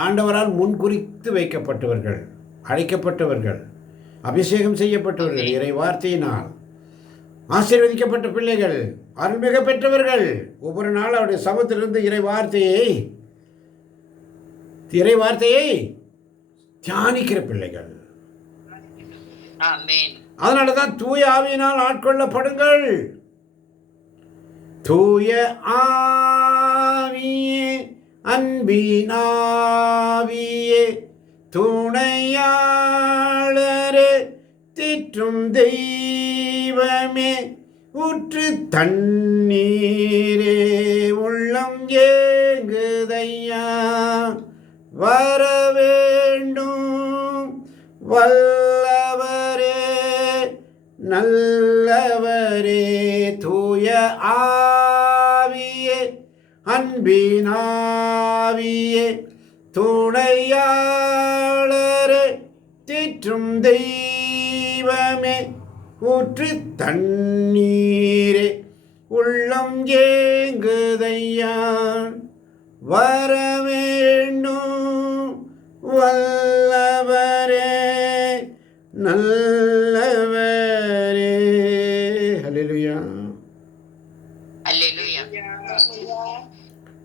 ஆண்டவரால் முன்குறித்து வைக்கப்பட்டவர்கள், அழைக்கப்பட்டவர்கள், அபிஷேகம் செய்யப்பட்டவர்கள், இறை வார்த்தையினால் ஆசீர்வதிக்கப்பட்ட பிள்ளைகள், அருள்மிக பெற்றவர்கள். ஒவ்வொரு நாள் அவருடைய சமூகத்திலிருந்து இறை வார்த்தையை தியானிக்கிற பிள்ளைகள். அதனால தான் தூய ஆவியினால் ஆட்கொள்ளப்படுங்கள். தூய ஆவியே, அன்பினாவியே, துணையாளரே, திற்றும் தெய்வமே, ஊற்று தண்ணீரே, உள்ளம் ஏங்குதையா, வர வேண்டும் வல்லவரே, நல்லவரே, தூய ஆவியே, அன்பினாவியே, துணையாளரே, திற்றும் தெய்வமே, ஊற்று தண்ணீரே, உள்ளம் ஏங்குதையா, வர வேண்டும் வல்லவரே, நல்லவரே. ஹல்லேலூயா.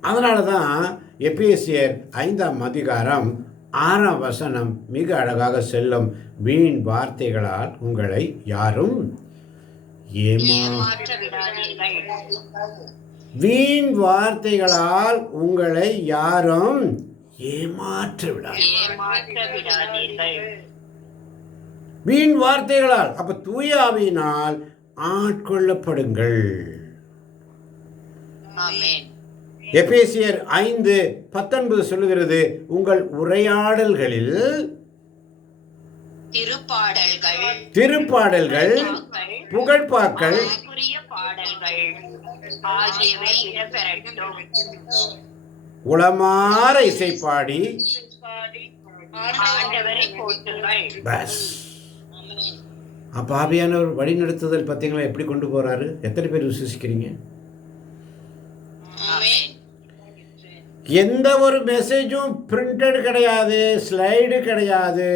அதனால தான் எபேசியர் 5ஆம் அதிகாரம் 6ஆம் வசனம் மிக அழகாக செல்லும். வீண் வார்த்தைகளால் உங்களை யாரும் வீண் வார்த்தைகளால் உங்களை யாரும் ஏமாற்ற விடாதீர்கள். வீண் வார்த்தைகளால். அப்ப தூய ஆவியினால் ஆட்கொள்ளப்படுங்கள். எபேசியர் 5:19 சொல்லுகிறது, உங்கள் உரையாடல்களில் திருப்பாடல்கள், புகழ்பாக்கள், உளமாற இசைப்பாடி அப்ப ஆவியானவர் வழி நடத்துதல் பார்த்தீங்களா எப்படி கொண்டு போறாரு? எத்தனை பேர் விசுவசிக்கிறீங்க? எந்த ஒரு மெசேஜும் பிரிண்டட் கிடையாது, ஸ்லைடு கிடையாது,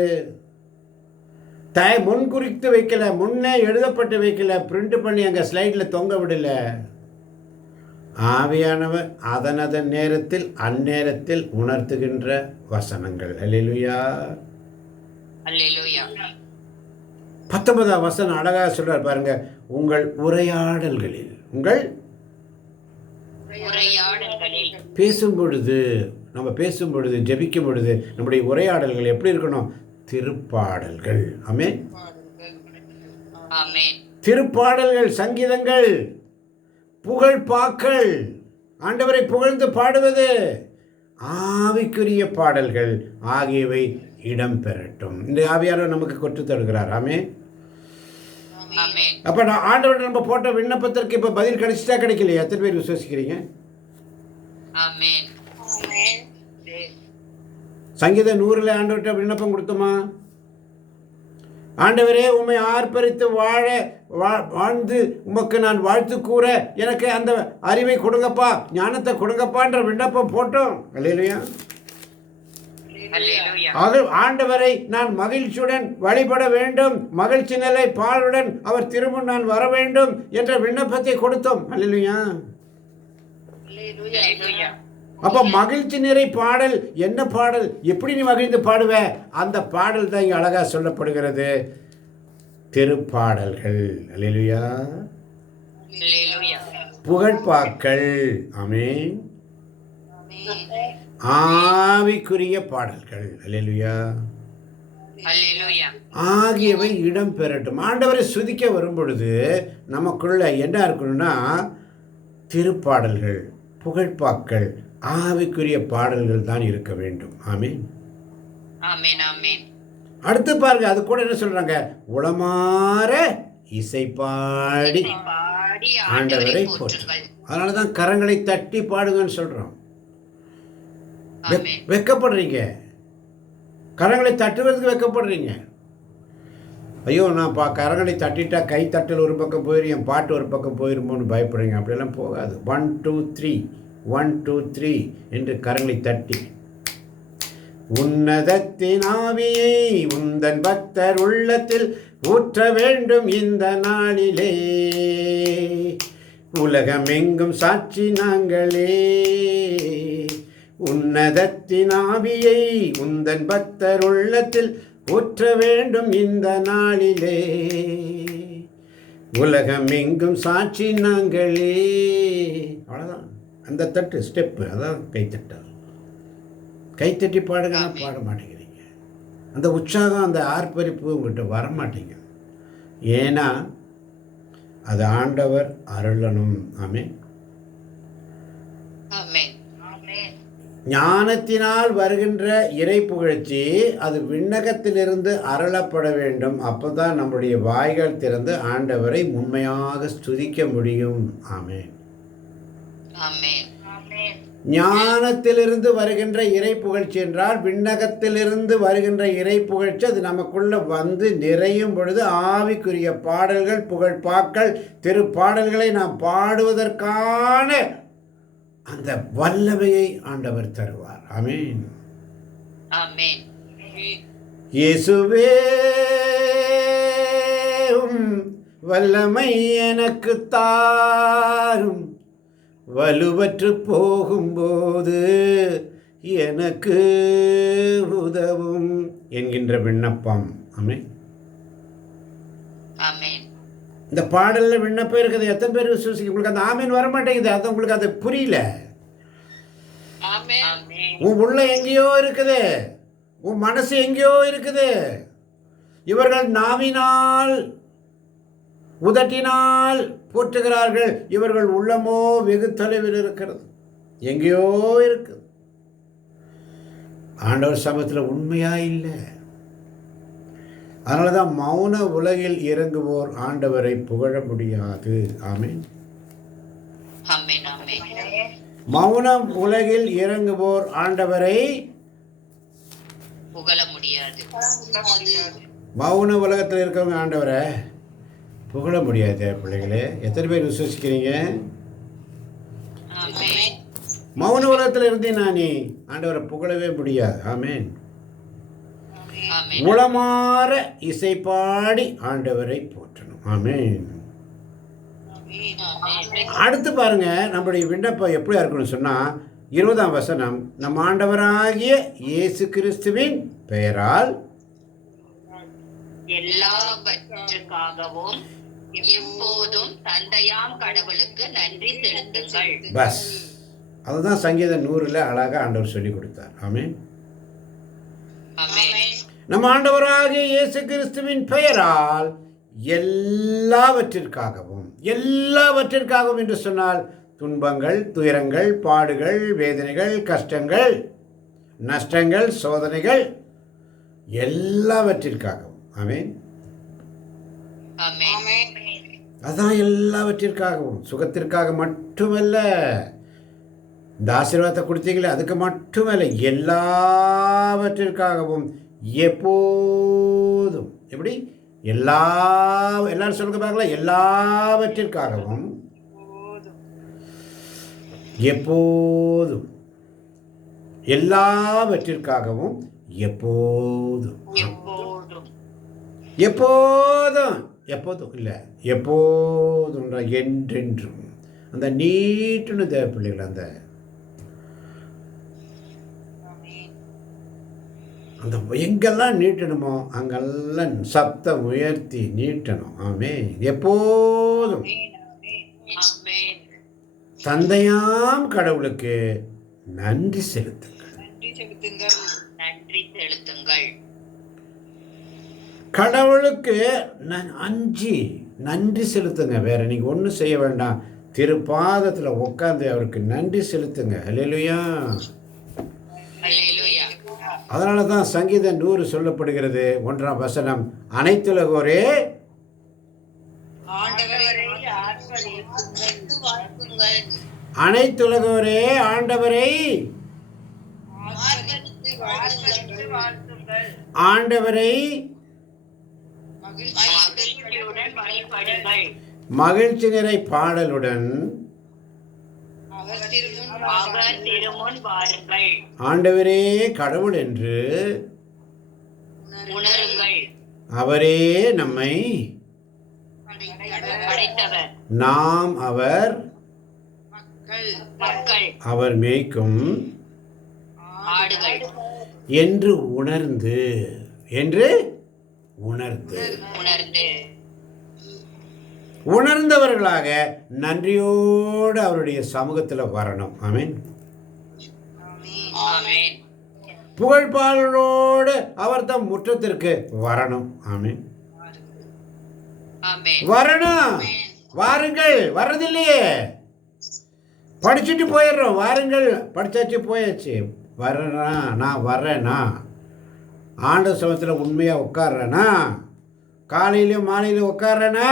முன்குறித்து வைக்கல, முன்னே எழுதப்பட்டு வைக்கல, பிரிண்ட் பண்ணி அங்கே ஸ்லைடில் தொங்க விடல. ஆவியானவர் அதன் நேரத்தில் அந்நேரத்தில் உணர்த்துகின்ற வசனங்கள். அல்லேலூயா. அல்லேலூயா. 19ஆம் வசனம் அழகாக சொல்றார் பாருங்க. உங்கள் உரையாடல்களில், உங்கள் உரையாடல்களில், பேசும் பொழுது, நம்ம பேசும் பொழுது, ஜெபிக்கும் பொழுது நம்முடைய உரையாடல்கள் எப்படி இருக்கணும்? திருப்பாடல்கள். ஆமென். ஆமென். திருப்பாடல்கள், சங்கீதங்கள், புகழ்பாக்கள், ஆண்டவரை புகழ்ந்து பாடுவது, ஆவிக்குரிய பாடல்கள் ஆகியவை இடம் பெறட்டும். இந்த ஆவியானவர் நமக்கு கற்றுத் தருகிறார். ஆமென். ஆமென். அப்ப ஆண்டவர் நம்ம போட்ட விண்ணப்பத்திற்கு இப்ப பதில் கிடைச்சிட்டா கிடைக்கலையா? எத்தனை பேர் விசுவாசிக்கிறீங்க? ஆமென். ஆமென். சங்கீதம் 100ல் ஆண்டவர்கிட்ட விண்ணப்பம் கொடுத்தோமா? ஆண்டவரே, உம்மை ஆர்ப்பரித்து வாழ்ந்து உமக்கு நான் வாழ்த்து கூற எனக்கு அந்த அறிவை கொடுங்கப்பா, ஞானத்தை கொடுங்கப்பான்ற விண்ணப்பம் போட்டோம். அல்லேலூயா. அல்லேலூயா. ஆண்டவரை நான் மகிழ்ச்சியுடன் வழிபட வேண்டும், மகிழ்ச்சி நிலை பாலுடன் அவர் திரும்ப நான் வர வேண்டும் என்ற விண்ணப்பத்தை கொடுத்தோம். அல்லேலூயா. அல்லேலூயா. அப்ப மகிழ்ச்சி நிறை பாடல் என்ன பாடல்? எப்படி நீ மகிழ்ந்து பாடுவ? அந்த பாடல் தான் இங்க அழகா சொல்லப்படுகிறது. திருப்பாடல்கள். அல்லேலூயா. அல்லேலூயா. புகழ்பாக்கள். ஆமென். ஆவிக்குரிய பாடல்கள். அல்லேலூயா. அல்லேலூயா. ஆகியவை இடம் பெறட்டும். ஆண்டவரை சுதிக்க வரும் பொழுது நமக்குள்ள என்ன இருக்கணும்னா, திருப்பாடல்கள், புகழ்பாக்கள், ஆவிக்குரிய பாடல்கள் தான் இருக்க வேண்டும். ஆமென். ஆமென். ஆமென். அடுத்து பாருங்க, அது கூட என்ன சொல்றாங்க? உளமாற இசைப்பாடி பாடி ஆண்டவரை போற்றுங்கள். அதனால தான் கரங்களை தட்டி பாடுங்கன்னு சொல்றோம். ஆமென். வெக்கப்படுறீங்க, கரங்களை தட்டுவதற்கு வெக்கப்படுறீங்க. ஐயோ, நான் கரங்களை தட்டிட்டா கை தட்டல் ஒரு பக்கம் போயிடும், என் பாட்டு ஒரு பக்கம் போயிருமோன்னு பயப்படுறீங்க. அப்படியெல்லாம் போகாது. 1 2 3 1 2 3 என்று கரங்களை தட்டி, உன்னதத்தின் ஆவியை உந்தன் பக்தர் உள்ளத்தில் ஊற்ற வேண்டும் இந்த நாளிலே, உலகமெங்கும் சாட்சி நாங்களே. உன்னதத்தின் ஆவியை உந்தன் பக்தர் உள்ளத்தில் ஊற்ற வேண்டும் இந்த நாளிலே, உலகமெங்கும் சாட்சி நாங்களே. அவ்வளோதான். அந்த தட்டு ஸ்டெப்பு, அதான் கைத்தட்டல். கைத்தட்டி பாடுங்கன்னா பாட மாட்டேங்கிறீங்க. அந்த உற்சாகம், அந்த ஆர்ப்பரிப்பு உங்கள்கிட்ட வர மாட்டேங்குது. ஏன்னா அது ஆண்டவர் அருளணும். ஆமென். ஆமென். ஞானத்தினால் வருகின்ற இறை புகழ்ச்சி அது விண்ணகத்திலிருந்து அருளப்பட வேண்டும். அப்போதான் நம்முடைய வாய்கள் திறந்து ஆண்டவரை உண்மையாக ஸ்துதிக்க முடியும். ஆமென். ஆமென். ஞானத்திலிருந்து வருகின்ற இறை புகழ்ச்சி என்றால், விண்ணகத்திலிருந்து வருகின்ற இறை புகழ்ச்சி அது நமக்குள்ள வந்து நிறையும் பொழுது ஆவிக்குரிய பாடல்கள், புகழ்பாக்கள், திருப்பாடல்களை நாம் பாடுவதற்கான அந்த வல்லமையை ஆண்டவர் தருவார். ஆமென். ஆமென். இயேசுவே, வல்லமை எனக்கு தாரும், வலுவற்று போகும்போது எனக்கு உதவும் என்கின்ற விண்ணப்பம். ஆமென். ஆமென். இந்த பாடலில் விண்ணப்பம் இருக்குது. எத்தனை பேர் விசுவாசிக்க? உங்களுக்கு அந்த ஆமீன் வர மாட்டேங்குது. அது உங்களுக்கு அது புரியல. ஆமென். உன் உள்ள எங்கேயோ இருக்குது, உன் மனசு எங்கேயோ இருக்குது. இவர்கள் நாவினால் உதட்டினால் போற்றுகிறார்கள், இவர்கள் உள்ளமோ வெகு தொலைவில் இருக்கிறது, எங்கேயோ இருக்குது. ஆண்டவர் சமூகத்தில் உண்மையா இல்லை. அதனால தான் மௌன உலகில் இறங்குவோர் ஆண்டவரை புகழ முடியாது. ஆமென். ஆமென். ஆமென். மௌனம் உலகில் இறங்குவோர் ஆண்டவரை புகழ முடியாது. மௌன உலகத்தில் இருக்கவங்க ஆண்டவரை புகழ முடியாது. பிள்ளைகளே, எத்தனை பேர் விசுவசிக்கிறீங்க? ஆமென். மௌன உலகத்தில் இருந்தேன் நானே ஆண்டவரை புகழவே முடியாது. ஆமென். ஆமென். உளமாற இசைப்பாடி ஆண்டவரை போற்றணும். ஆமென். ஆமென். அடுத்து பாருங்க, நம்முடைய விண்ணப்பம் எப்படியா இருக்கணும்னு சொன்னால் 20ஆம் வசனம், நம் ஆண்டவராகிய இயேசு கிறிஸ்துவின் பெயரால் எல்லாவற்றுக்காகவும் எப்போதும் தந்தையாம் கடவுளுக்கு நன்றி செலுத்துங்கள். பஸ் அதுதான் சங்கீதம் 100ல் அழகாக ஆண்டவர் சொல்லி கொடுத்தார். ஆமென். ஆமென். நம் ஆண்டவராகிய இயேசு கிறிஸ்துவின் பெயரால் எல்லாவற்றிற்காகவும் என்று சொன்னால் துன்பங்கள், துயரங்கள், பாடுகள், வேதனைகள், கஷ்டங்கள், நஷ்டங்கள், சோதனைகள் எல்லாவற்றிற்காகவும். ஆமென். ஆமென். அதான் எல்லாவற்றிற்காகவும், சுகத்திற்காக மட்டுமல்ல, இந்த ஆசீர்வாதத்தை கொடுத்தீங்களே அதுக்கு மட்டுமல்ல, எல்லாவற்றிற்காகவும் எப்போதும். எப்படி? எல்லாரும் சொல்லுங்க பார்க்கலாம். எல்லாவற்றிற்காகவும் எப்போதும், எல்லாவற்றிற்காகவும் எப்போதும், எப்போதும் இல்லை, எப்போதும் என்றென்றும். அந்த நீட்டுன்னு தேவை பிள்ளைகள், அந்த எங்கெல்லாம் நீட்டணுமோ அங்கெல்லாம் சப்தம் உயர்த்தி நீட்டணும். ஆமென். எப்போதும் தந்தையாம் கடவுளுக்கு நன்றி செலுத்துங்கள். நன்றி செலுத்துங்கள். கடவுளுக்கு நன்றி செலுத்துங்க. வேற நீங்க ஒன்றும் செய்ய வேண்டாம். திருப்பாதத்தில் உட்கார்ந்து அவருக்கு நன்றி செலுத்துங்க. அல்லேலூயா. அல்லேலூயா. அதனால தான் சங்கீதம் 100 சொல்லப்படுகிறது. 1ஆம் வசனம், அனைத்துலகோரே அனைத்துலகோரே ஆண்டவரை ஆண்டவரை மகிழ்ச்சியுடன் வழிபடுங்கள். மகிழ்ச்சி நிறை பாடலுடன் அவர் திருமுன் வாருங்கள். ஆண்டவரே கடவுள் என்று உணருங்கள். அவரே நம்மை படைத்தவர். நாம் அவர் மக்கள். அவர் மேய்க்கும் ஆடுகள். என்று உணர்ந்து உணர்ந்தவர்களாக நன்றியோடு அவருடைய சமூகத்தில் வரணும். ஆமென். ஆமென். புகழ்பாளரோடு அவர் தம் முற்றத்திற்கு வரணும். ஆமென். ஆமென். வரணும். வாருங்கள். வர்றதில்லையே, படிச்சுட்டு போயிடுறோம். வாருங்கள், படிச்சாச்சு போயாச்சு. வர்றேனா, நான் வர்றேனா, ஆண்ட சமயத்தில் உண்மையாக உட்கார்றேனா, காலையிலையும் மாலையிலையும் உட்கார்றேனா,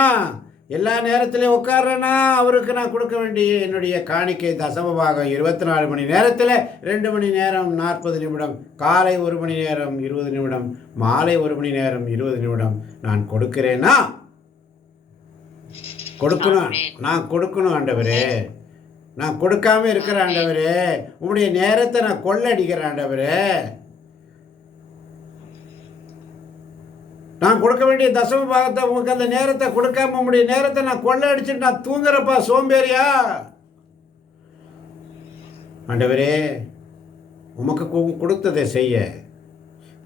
எல்லா நேரத்திலையும் உட்கார்றேனா, அவருக்கு நான் கொடுக்க வேண்டிய என்னுடைய காணிக்கை தசமபாகம் 24 மணி நேரத்தில் 2 மணி நேரம் 40 நிமிடம், காலை 1 மணி நேரம் 20 நிமிடம், மாலை 1 மணி நேரம் 20 நிமிடம் நான் கொடுக்கிறேனா? கொடுக்கணும். நான் கொடுக்கணும் ஆண்டவரே. நான் கொடுக்காம இருக்கிற ஆண்டவரே. உங்களுடைய நேரத்தை நான் கொள்ளடிக்கிறேன் ஆண்டவரே. நான் கொடுக்க வேண்டிய தசம பாகத்தை உங்களுக்கு அந்த நேரத்தை கொடுக்காம உங்களுடைய நேரத்தை நான் கொள்ளை அடிச்சுட்டு நான் தூங்குறப்பா சோம்பேறியா? ஆண்டவரே, உமக்கு கொடுத்ததை செய்ய,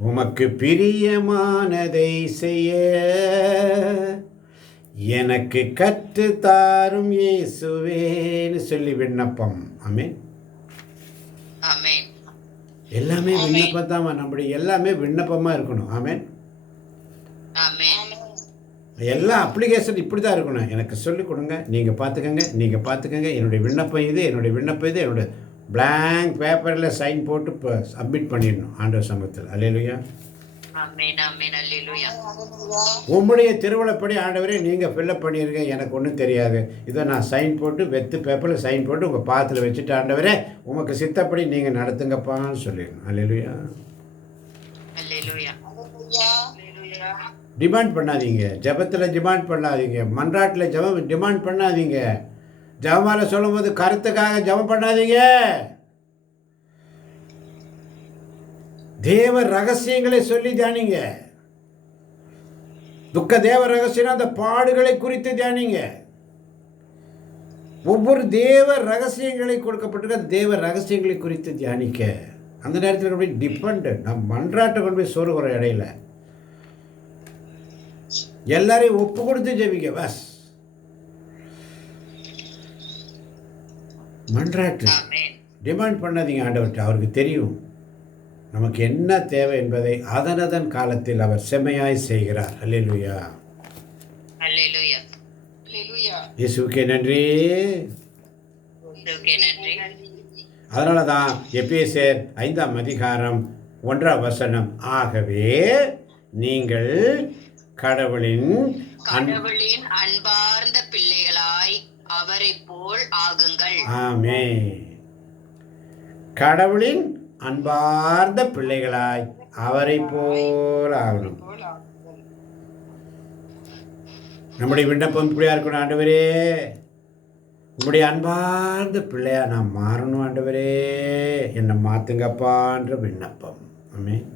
உமக்கு பிரியமானதை செய்ய எனக்கு கற்று தாரும் இயேசுவேன்னு சொல்லி விண்ணப்பம். ஆமென். ஆமென். எல்லாமே விண்ணப்பம் தான். நம்முடைய எல்லாமே விண்ணப்பமாக இருக்கணும். ஆமென். ஆமென். எல்லா அப்ளிகேஷன் இப்படி தான் இருக்கணும். எனக்கு சொல்லிக் கொடுங்க, நீங்கள் பார்த்துக்கங்க. என்னுடைய விண்ணப்பம் இது, என்னுடைய பிளாங்க் பேப்பரில் சைன் போட்டு இப்போ சப்மிட் பண்ணிடணும் ஆண்டவர் சமூகத்தில். அல்லேலூயா. ஆமென். ஆமென். அல்லேலூயா. உம்முடைய திருவிழப்படி ஆண்டவரே நீங்கள் ஃபில்லப் பண்ணிடுங்க, எனக்கு ஒன்றும் தெரியாது. இதை நான் சைன் போட்டு வெத்து பேப்பரில் சைன் போட்டு உங்கள் பாத்தில் வச்சுட்டு ஆண்டவரே உமக்கு சித்தப்படி நீங்கள் நடத்துங்கப்பான்னு சொல்லிடணும். அல்லேலூயா. அல்லேலூயா. டிமாண்ட் பண்ணாதீங்க. ஜெபத்தில் டிமாண்ட் பண்ணாதீங்க. மன்றாட்டில் ஜெபம் டிமாண்ட் பண்ணாதீங்க. ஜெபமால சொல்லும் போது கருத்துக்காக ஜெபம் பண்ணாதீங்க. தேவ ரகசியங்களை சொல்லி தியானிங்க. துக்க தேவ ரகசியம் அந்த பாடுகளை குறித்து தியானிங்க. ஒவ்வொரு தேவ ரகசியங்களை கொடுக்கப்பட்டிருக்க தேவ ரகசியங்களை குறித்து தியானிக்க. அந்த நேரத்தில் கொண்டு போய் டிபெண்ட் நம் மன்றாட்டை கொண்டு போய் சொருகிற இடையில எல்லாரையும் ஒப்பு கொடுத்து ஜெபிக்க. பஸ் மன்றாட்டு டிமாண்ட் பண்ணாதீங்க ஆண்டவர்கிட்ட. அவருக்கு தெரியும் நமக்கு என்ன தேவை என்பதை அதனதன் காலத்தில் அவர் செம்மையாய் செய்கிறார். அல்லேலூயா. அல்லேலூயா. அல்லேலூயா. இயேசுவுக்கே நன்றி. இயேசுவுக்கே நன்றி. அதனால தான் எபேசியர் 5ஆம் அதிகாரம் 1ஆம் வசனம், ஆகவே நீங்கள் கடவுளின் அன்பார்ந்த பிள்ளைகளாய் அவரை போல் ஆகுங்கள். ஆமே. கடவுளின் அன்பார்ந்த பிள்ளைகளாய் அவரை போல் ஆகணும். நம்முடைய விண்ணப்பம் இப்படியா இருக்கணும். ஆண்டவரே, உங்களுடைய அன்பார்ந்த பிள்ளையா நான் மாறணும். ஆண்டவரே, என்னை மாத்துங்கப்பான்ற விண்ணப்பம். ஆமென்.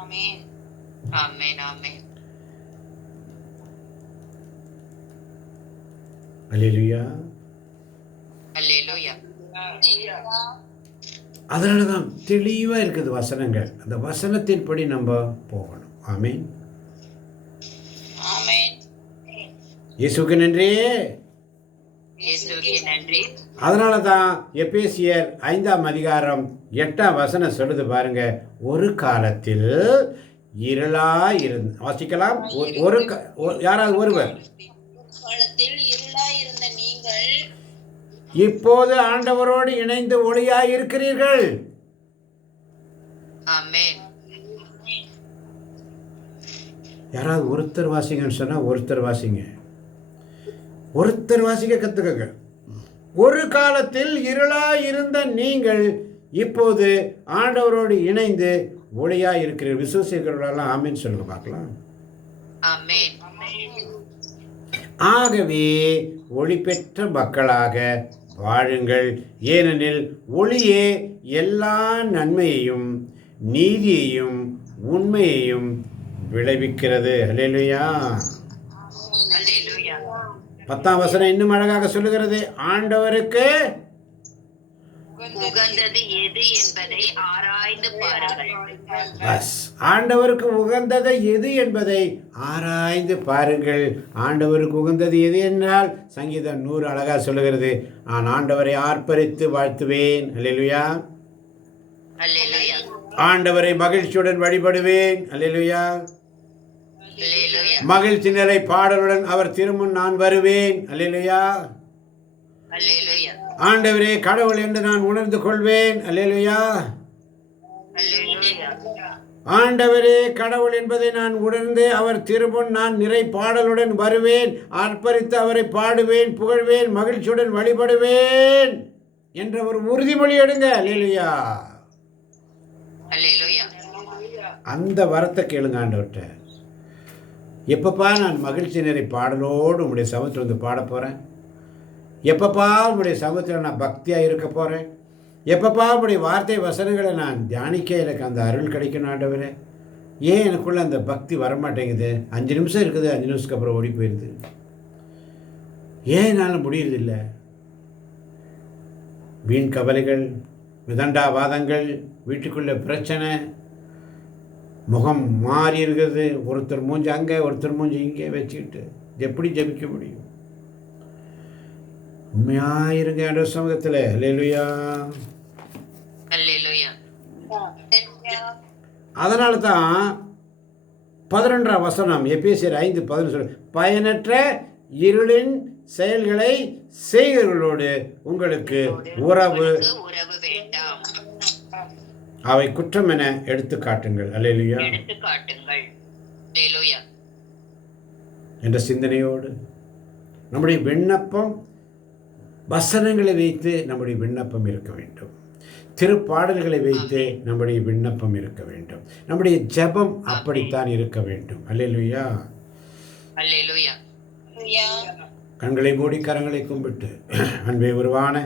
ஆமென். ஆமென். ஆமென். அல்லேலூயா. அல்லேலூயா. அதனால தான் தெளிவாக இருக்குது வசனங்கள். அந்த வசனத்தின்படி நம்ம போகணும். ஆமென். ஆமென். இயேசுவுக்கு நன்றி. இயேசுவுக்கே நன்றி. அதனால தான் எபேசியர் 5ஆம் அதிகாரம் 8ஆம் வசனம் சொல்லுது பாருங்க. ஒரு காலத்தில் இருளாய் இருந்து வாசிக்கலாம். யாராவது ஒருவர் காலத்தில் இருளாய் இருந்த நீங்கள் இப்போது ஆண்டவரோடு இணைந்து ஒளியாய் இருக்கிறீர்கள். ஆமென். யாராவது ஒருத்தர் வாசிங்கன்னு சொன்னா ஒருத்தர் வாசிங்க. ஒருத்தர் வாசிக்க கத்துக்கங்க. ஒரு காலத்தில் இருளாய் இருந்த நீங்கள் இப்போது ஆண்டவரோடு இணைந்து ஒளியாய் இருக்கிறீர்கள். விசுவாசிக்கிறவர்களெல்லாம் ஆமென் சொல்லுங்க பார்க்கலாம். ஆமென். ஆகவே ஒளி பெற்ற மக்களாக வாழுங்கள். ஏனெனில் ஒளியே எல்லா நன்மையையும் நீதியையும் உண்மையையும் விளைவிக்கிறது. அல்லேலூயா. அல்லேலூயா. 10ஆம் வசனம் இன்னும் அழகாக சொல்லுகிறது. ஆண்டவருக்கு உகந்தது எது என்பதை ஆராய்ந்து பாருங்கள். பஸ் ஆண்டவருக்கு உகந்தது எது என்பதை ஆராய்ந்து பாருங்கள். ஆண்டவருக்கு உகந்தது எது என்றால் சங்கீதம் 100 அழகா சொல்லுகிறது. நான் ஆண்டவரை ஆர்ப்பரித்து வாழ்த்துவேன். அல்லேலூயா. அல்லேலூயா. ஆண்டவரை மகிழ்ச்சியுடன் வழிபடுவேன். அல்லேலூயா. அல்லேலூயா. மகிழ்ச்சி நிலை பாடலுடன் அவர் திருமுன் நான் வருவேன். அல்லேலூயா. அல்லேலூயா. ஆண்டவரே கடவுள் என்று நான் உணர்ந்து கொள்வேன். அல்லேலூயா. அல்லேலூயா. ஆண்டவரே கடவுள் என்பதை நான் உணர்ந்து அவர் திருமுன் நான் நிறை பாடலுடன் வருவேன். ஆர்ப்பரித்து அவரை பாடுவேன், புகழ்வேன், மகிழ்ச்சியுடன் வழிபடுவேன் என்ற ஒரு உறுதிமொழி எடுங்க. அல்லேலூயா. அல்லேலூயா. அந்த வரத்தை கேளுங்க ஆண்டவர்கிட்ட. எப்பப்பா நான் மகிழ்ச்சி நிறை பாடலோடு உங்களுடைய சமூகத்தில் வந்து பாட போகிறேன். எப்பப்பா உங்களுடைய சமூகத்தில் நான் பக்தியாக இருக்க போகிறேன். எப்பப்பா உங்களுடைய வார்த்தை வசனங்களை நான் தியானிக்க எனக்கு அந்த அருள் கிடைக்கணும் ஆண்டவரே. ஏன் எனக்குள்ள அந்த பக்தி வரமாட்டேங்குது? 5 நிமிஷம் இருக்குது, 5 நிமிஷத்துக்கு அப்புறம் ஓடி போயிடுது. ஏன் என்னால் முடியறதில்லை? வீண் கவலைகள், விதண்டாவாதங்கள், வீட்டுக்குள்ள பிரச்சனை, முகம் மாறி இருக்கிறது. ஒருத்தர் மூஞ்சி அங்கே ஒருத்தர் மூஞ்சி இங்கே வச்சுக்கிட்டு எப்படி ஜெபிக்க முடியும்? உண்மையாயிருங்க ஆண்டவர் சமூகத்தில். அல்லேலூயா. அல்லேலூயா. அதனால தான் 11ஆம் வசனம் எபேசியர் 5:11 சொல்லு. பயனற்ற இருளின் செயல்களை செய்கிறவர்களோடு உங்களுக்கு உறவு வேண்டாம். அவை குற்றம் என எடுத்து காட்டுங்கள். அல்லேலூயா. எடுத்து காட்டுங்கள். அல்லேலூயா. என்ற சிந்தனையோடு நம்முடைய விண்ணப்பம் வசனங்களை வைத்து நம்முடைய விண்ணப்பம் இருக்க வேண்டும். திருப்பாடல்களை வைத்து நம்முடைய விண்ணப்பம் இருக்க வேண்டும். நம்முடைய ஜெபம் அப்படித்தான் இருக்க வேண்டும். அல்லேலூயா. அல்லேலூயா. கண்களை மூடி கரங்களை கும்பிட்டு அன்பே உருவான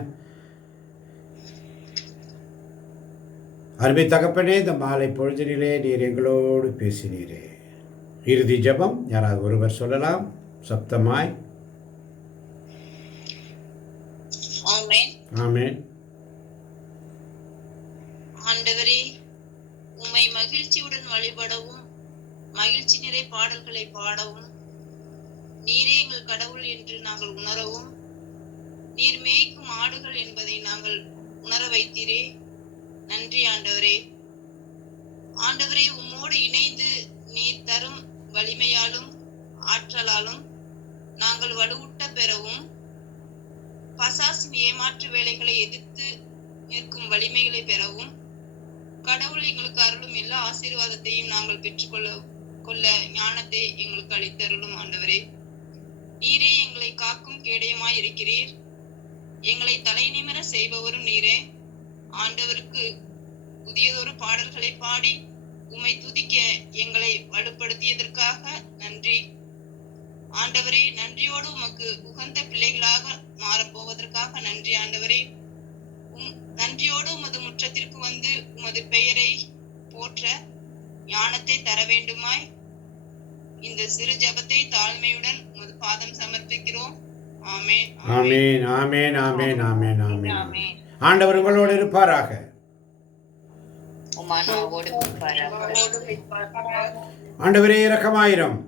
அருமை தகப்பனே, இந்த மாலை பொழுதினிலே நீர் எங்களோடு பேசினீரே. இறுதி ஜெபம் யாராவது ஒருவர் சொல்லலாம் சப்தமாய். ஆமென். ஆமென். ஆண்டவரே, உம்மை மகிழ்ச்சியுடன் வழிபடவும் மகிழ்ச்சி நிறை பாடல்களை பாடவும் நீரே எங்கள் கடவுள் என்று நாங்கள் உணரவும் நீர் மேய்க்கும் ஆடுகள் என்பதை நாங்கள் உணர வைத்தீரே. நன்றி ஆண்டவரே. ஆண்டவரே, உம்மோடு இணைந்து நீர் தரும் வலிமையாலும் ஆற்றலாலும் நாங்கள் வலுவூட்ட பெறவும் பசாசின் ஏமாற்று வேலைகளை எதிர்த்து நிற்கும் வலிமைகளை பெறவும் கடவுள் எங்களுக்கு அருளும் எல்லா ஆசீர்வாதத்தையும் நாங்கள் பெற்றுக்கொள்ள ஞானத்தை எங்களுக்கு அளித்தருளும் ஆண்டவரே. நீரே எங்களை காக்கும் கேடயமாய் இருக்கிறீர். எங்களை தலை நிமிர செய்பவரும் நீரே. ஆண்டவருக்கு புதியதொரு பாடல்களை பாடி உம்மை துதிக்க எங்களை வலுப்படுத்தியதற்காக நன்றி ஆண்டவரே. நன்றியோடு உமக்கு உகந்த பிள்ளைகளாக மாறப்போவதற்காக நன்றி ஆண்டவரே. நன்றியோடு உமது முற்றத்திற்கு வந்து உமது பெயரை போற்ற ஞானத்தை தர வேண்டுமாய் இந்த சிறு ஜெபத்தை தாழ்மையுடன் உமது பாதம் சமர்ப்பிக்கிறோம். ஆமென். ஆமென். ஆமென். ஆமென். ஆமென். ஆமென். ஆண்டவர் உங்களோடு இருப்பாராக. உமானோடு ஆண்டவரே இரக்கமாயிரும்.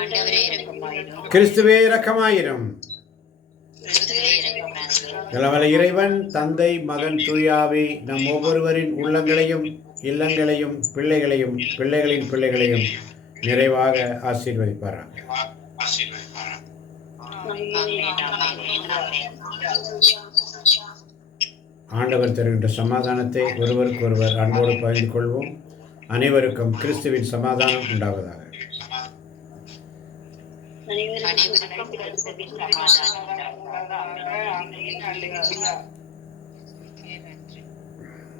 ஆண்டவரே இரக்கமாயிரும். கிறிஸ்துவே இரக்கமாயிரும். கிறிஸ்துவே இரக்கமாயிரும். இளவல இறைவன் தந்தை மகன் தூயாவி நம் ஒவ்வொருவரின் உள்ளங்களையும் இல்லங்களையும் பிள்ளைகளையும் பிள்ளைகளின் பிள்ளைகளையும் நிறைவாக ஆசீர்வதிப்பாராக. ஆண்டவர் தருகின்ற சமாதானத்தை ஒருவருக்கு ஒருவர் அன்போடு பகிர்ந்து கொள்வோம். அனைவருக்கும் கிறிஸ்துவின் சமாதானம் உண்டாவதாக.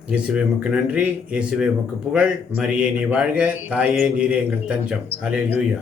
இயேசுவே உமக்கு நன்றி. இயேசுவே உமக்கு புகழ். மரியே நீ வாழ்க. தாயே நீரே எங்கள் தஞ்சம். அல்லேலூயா.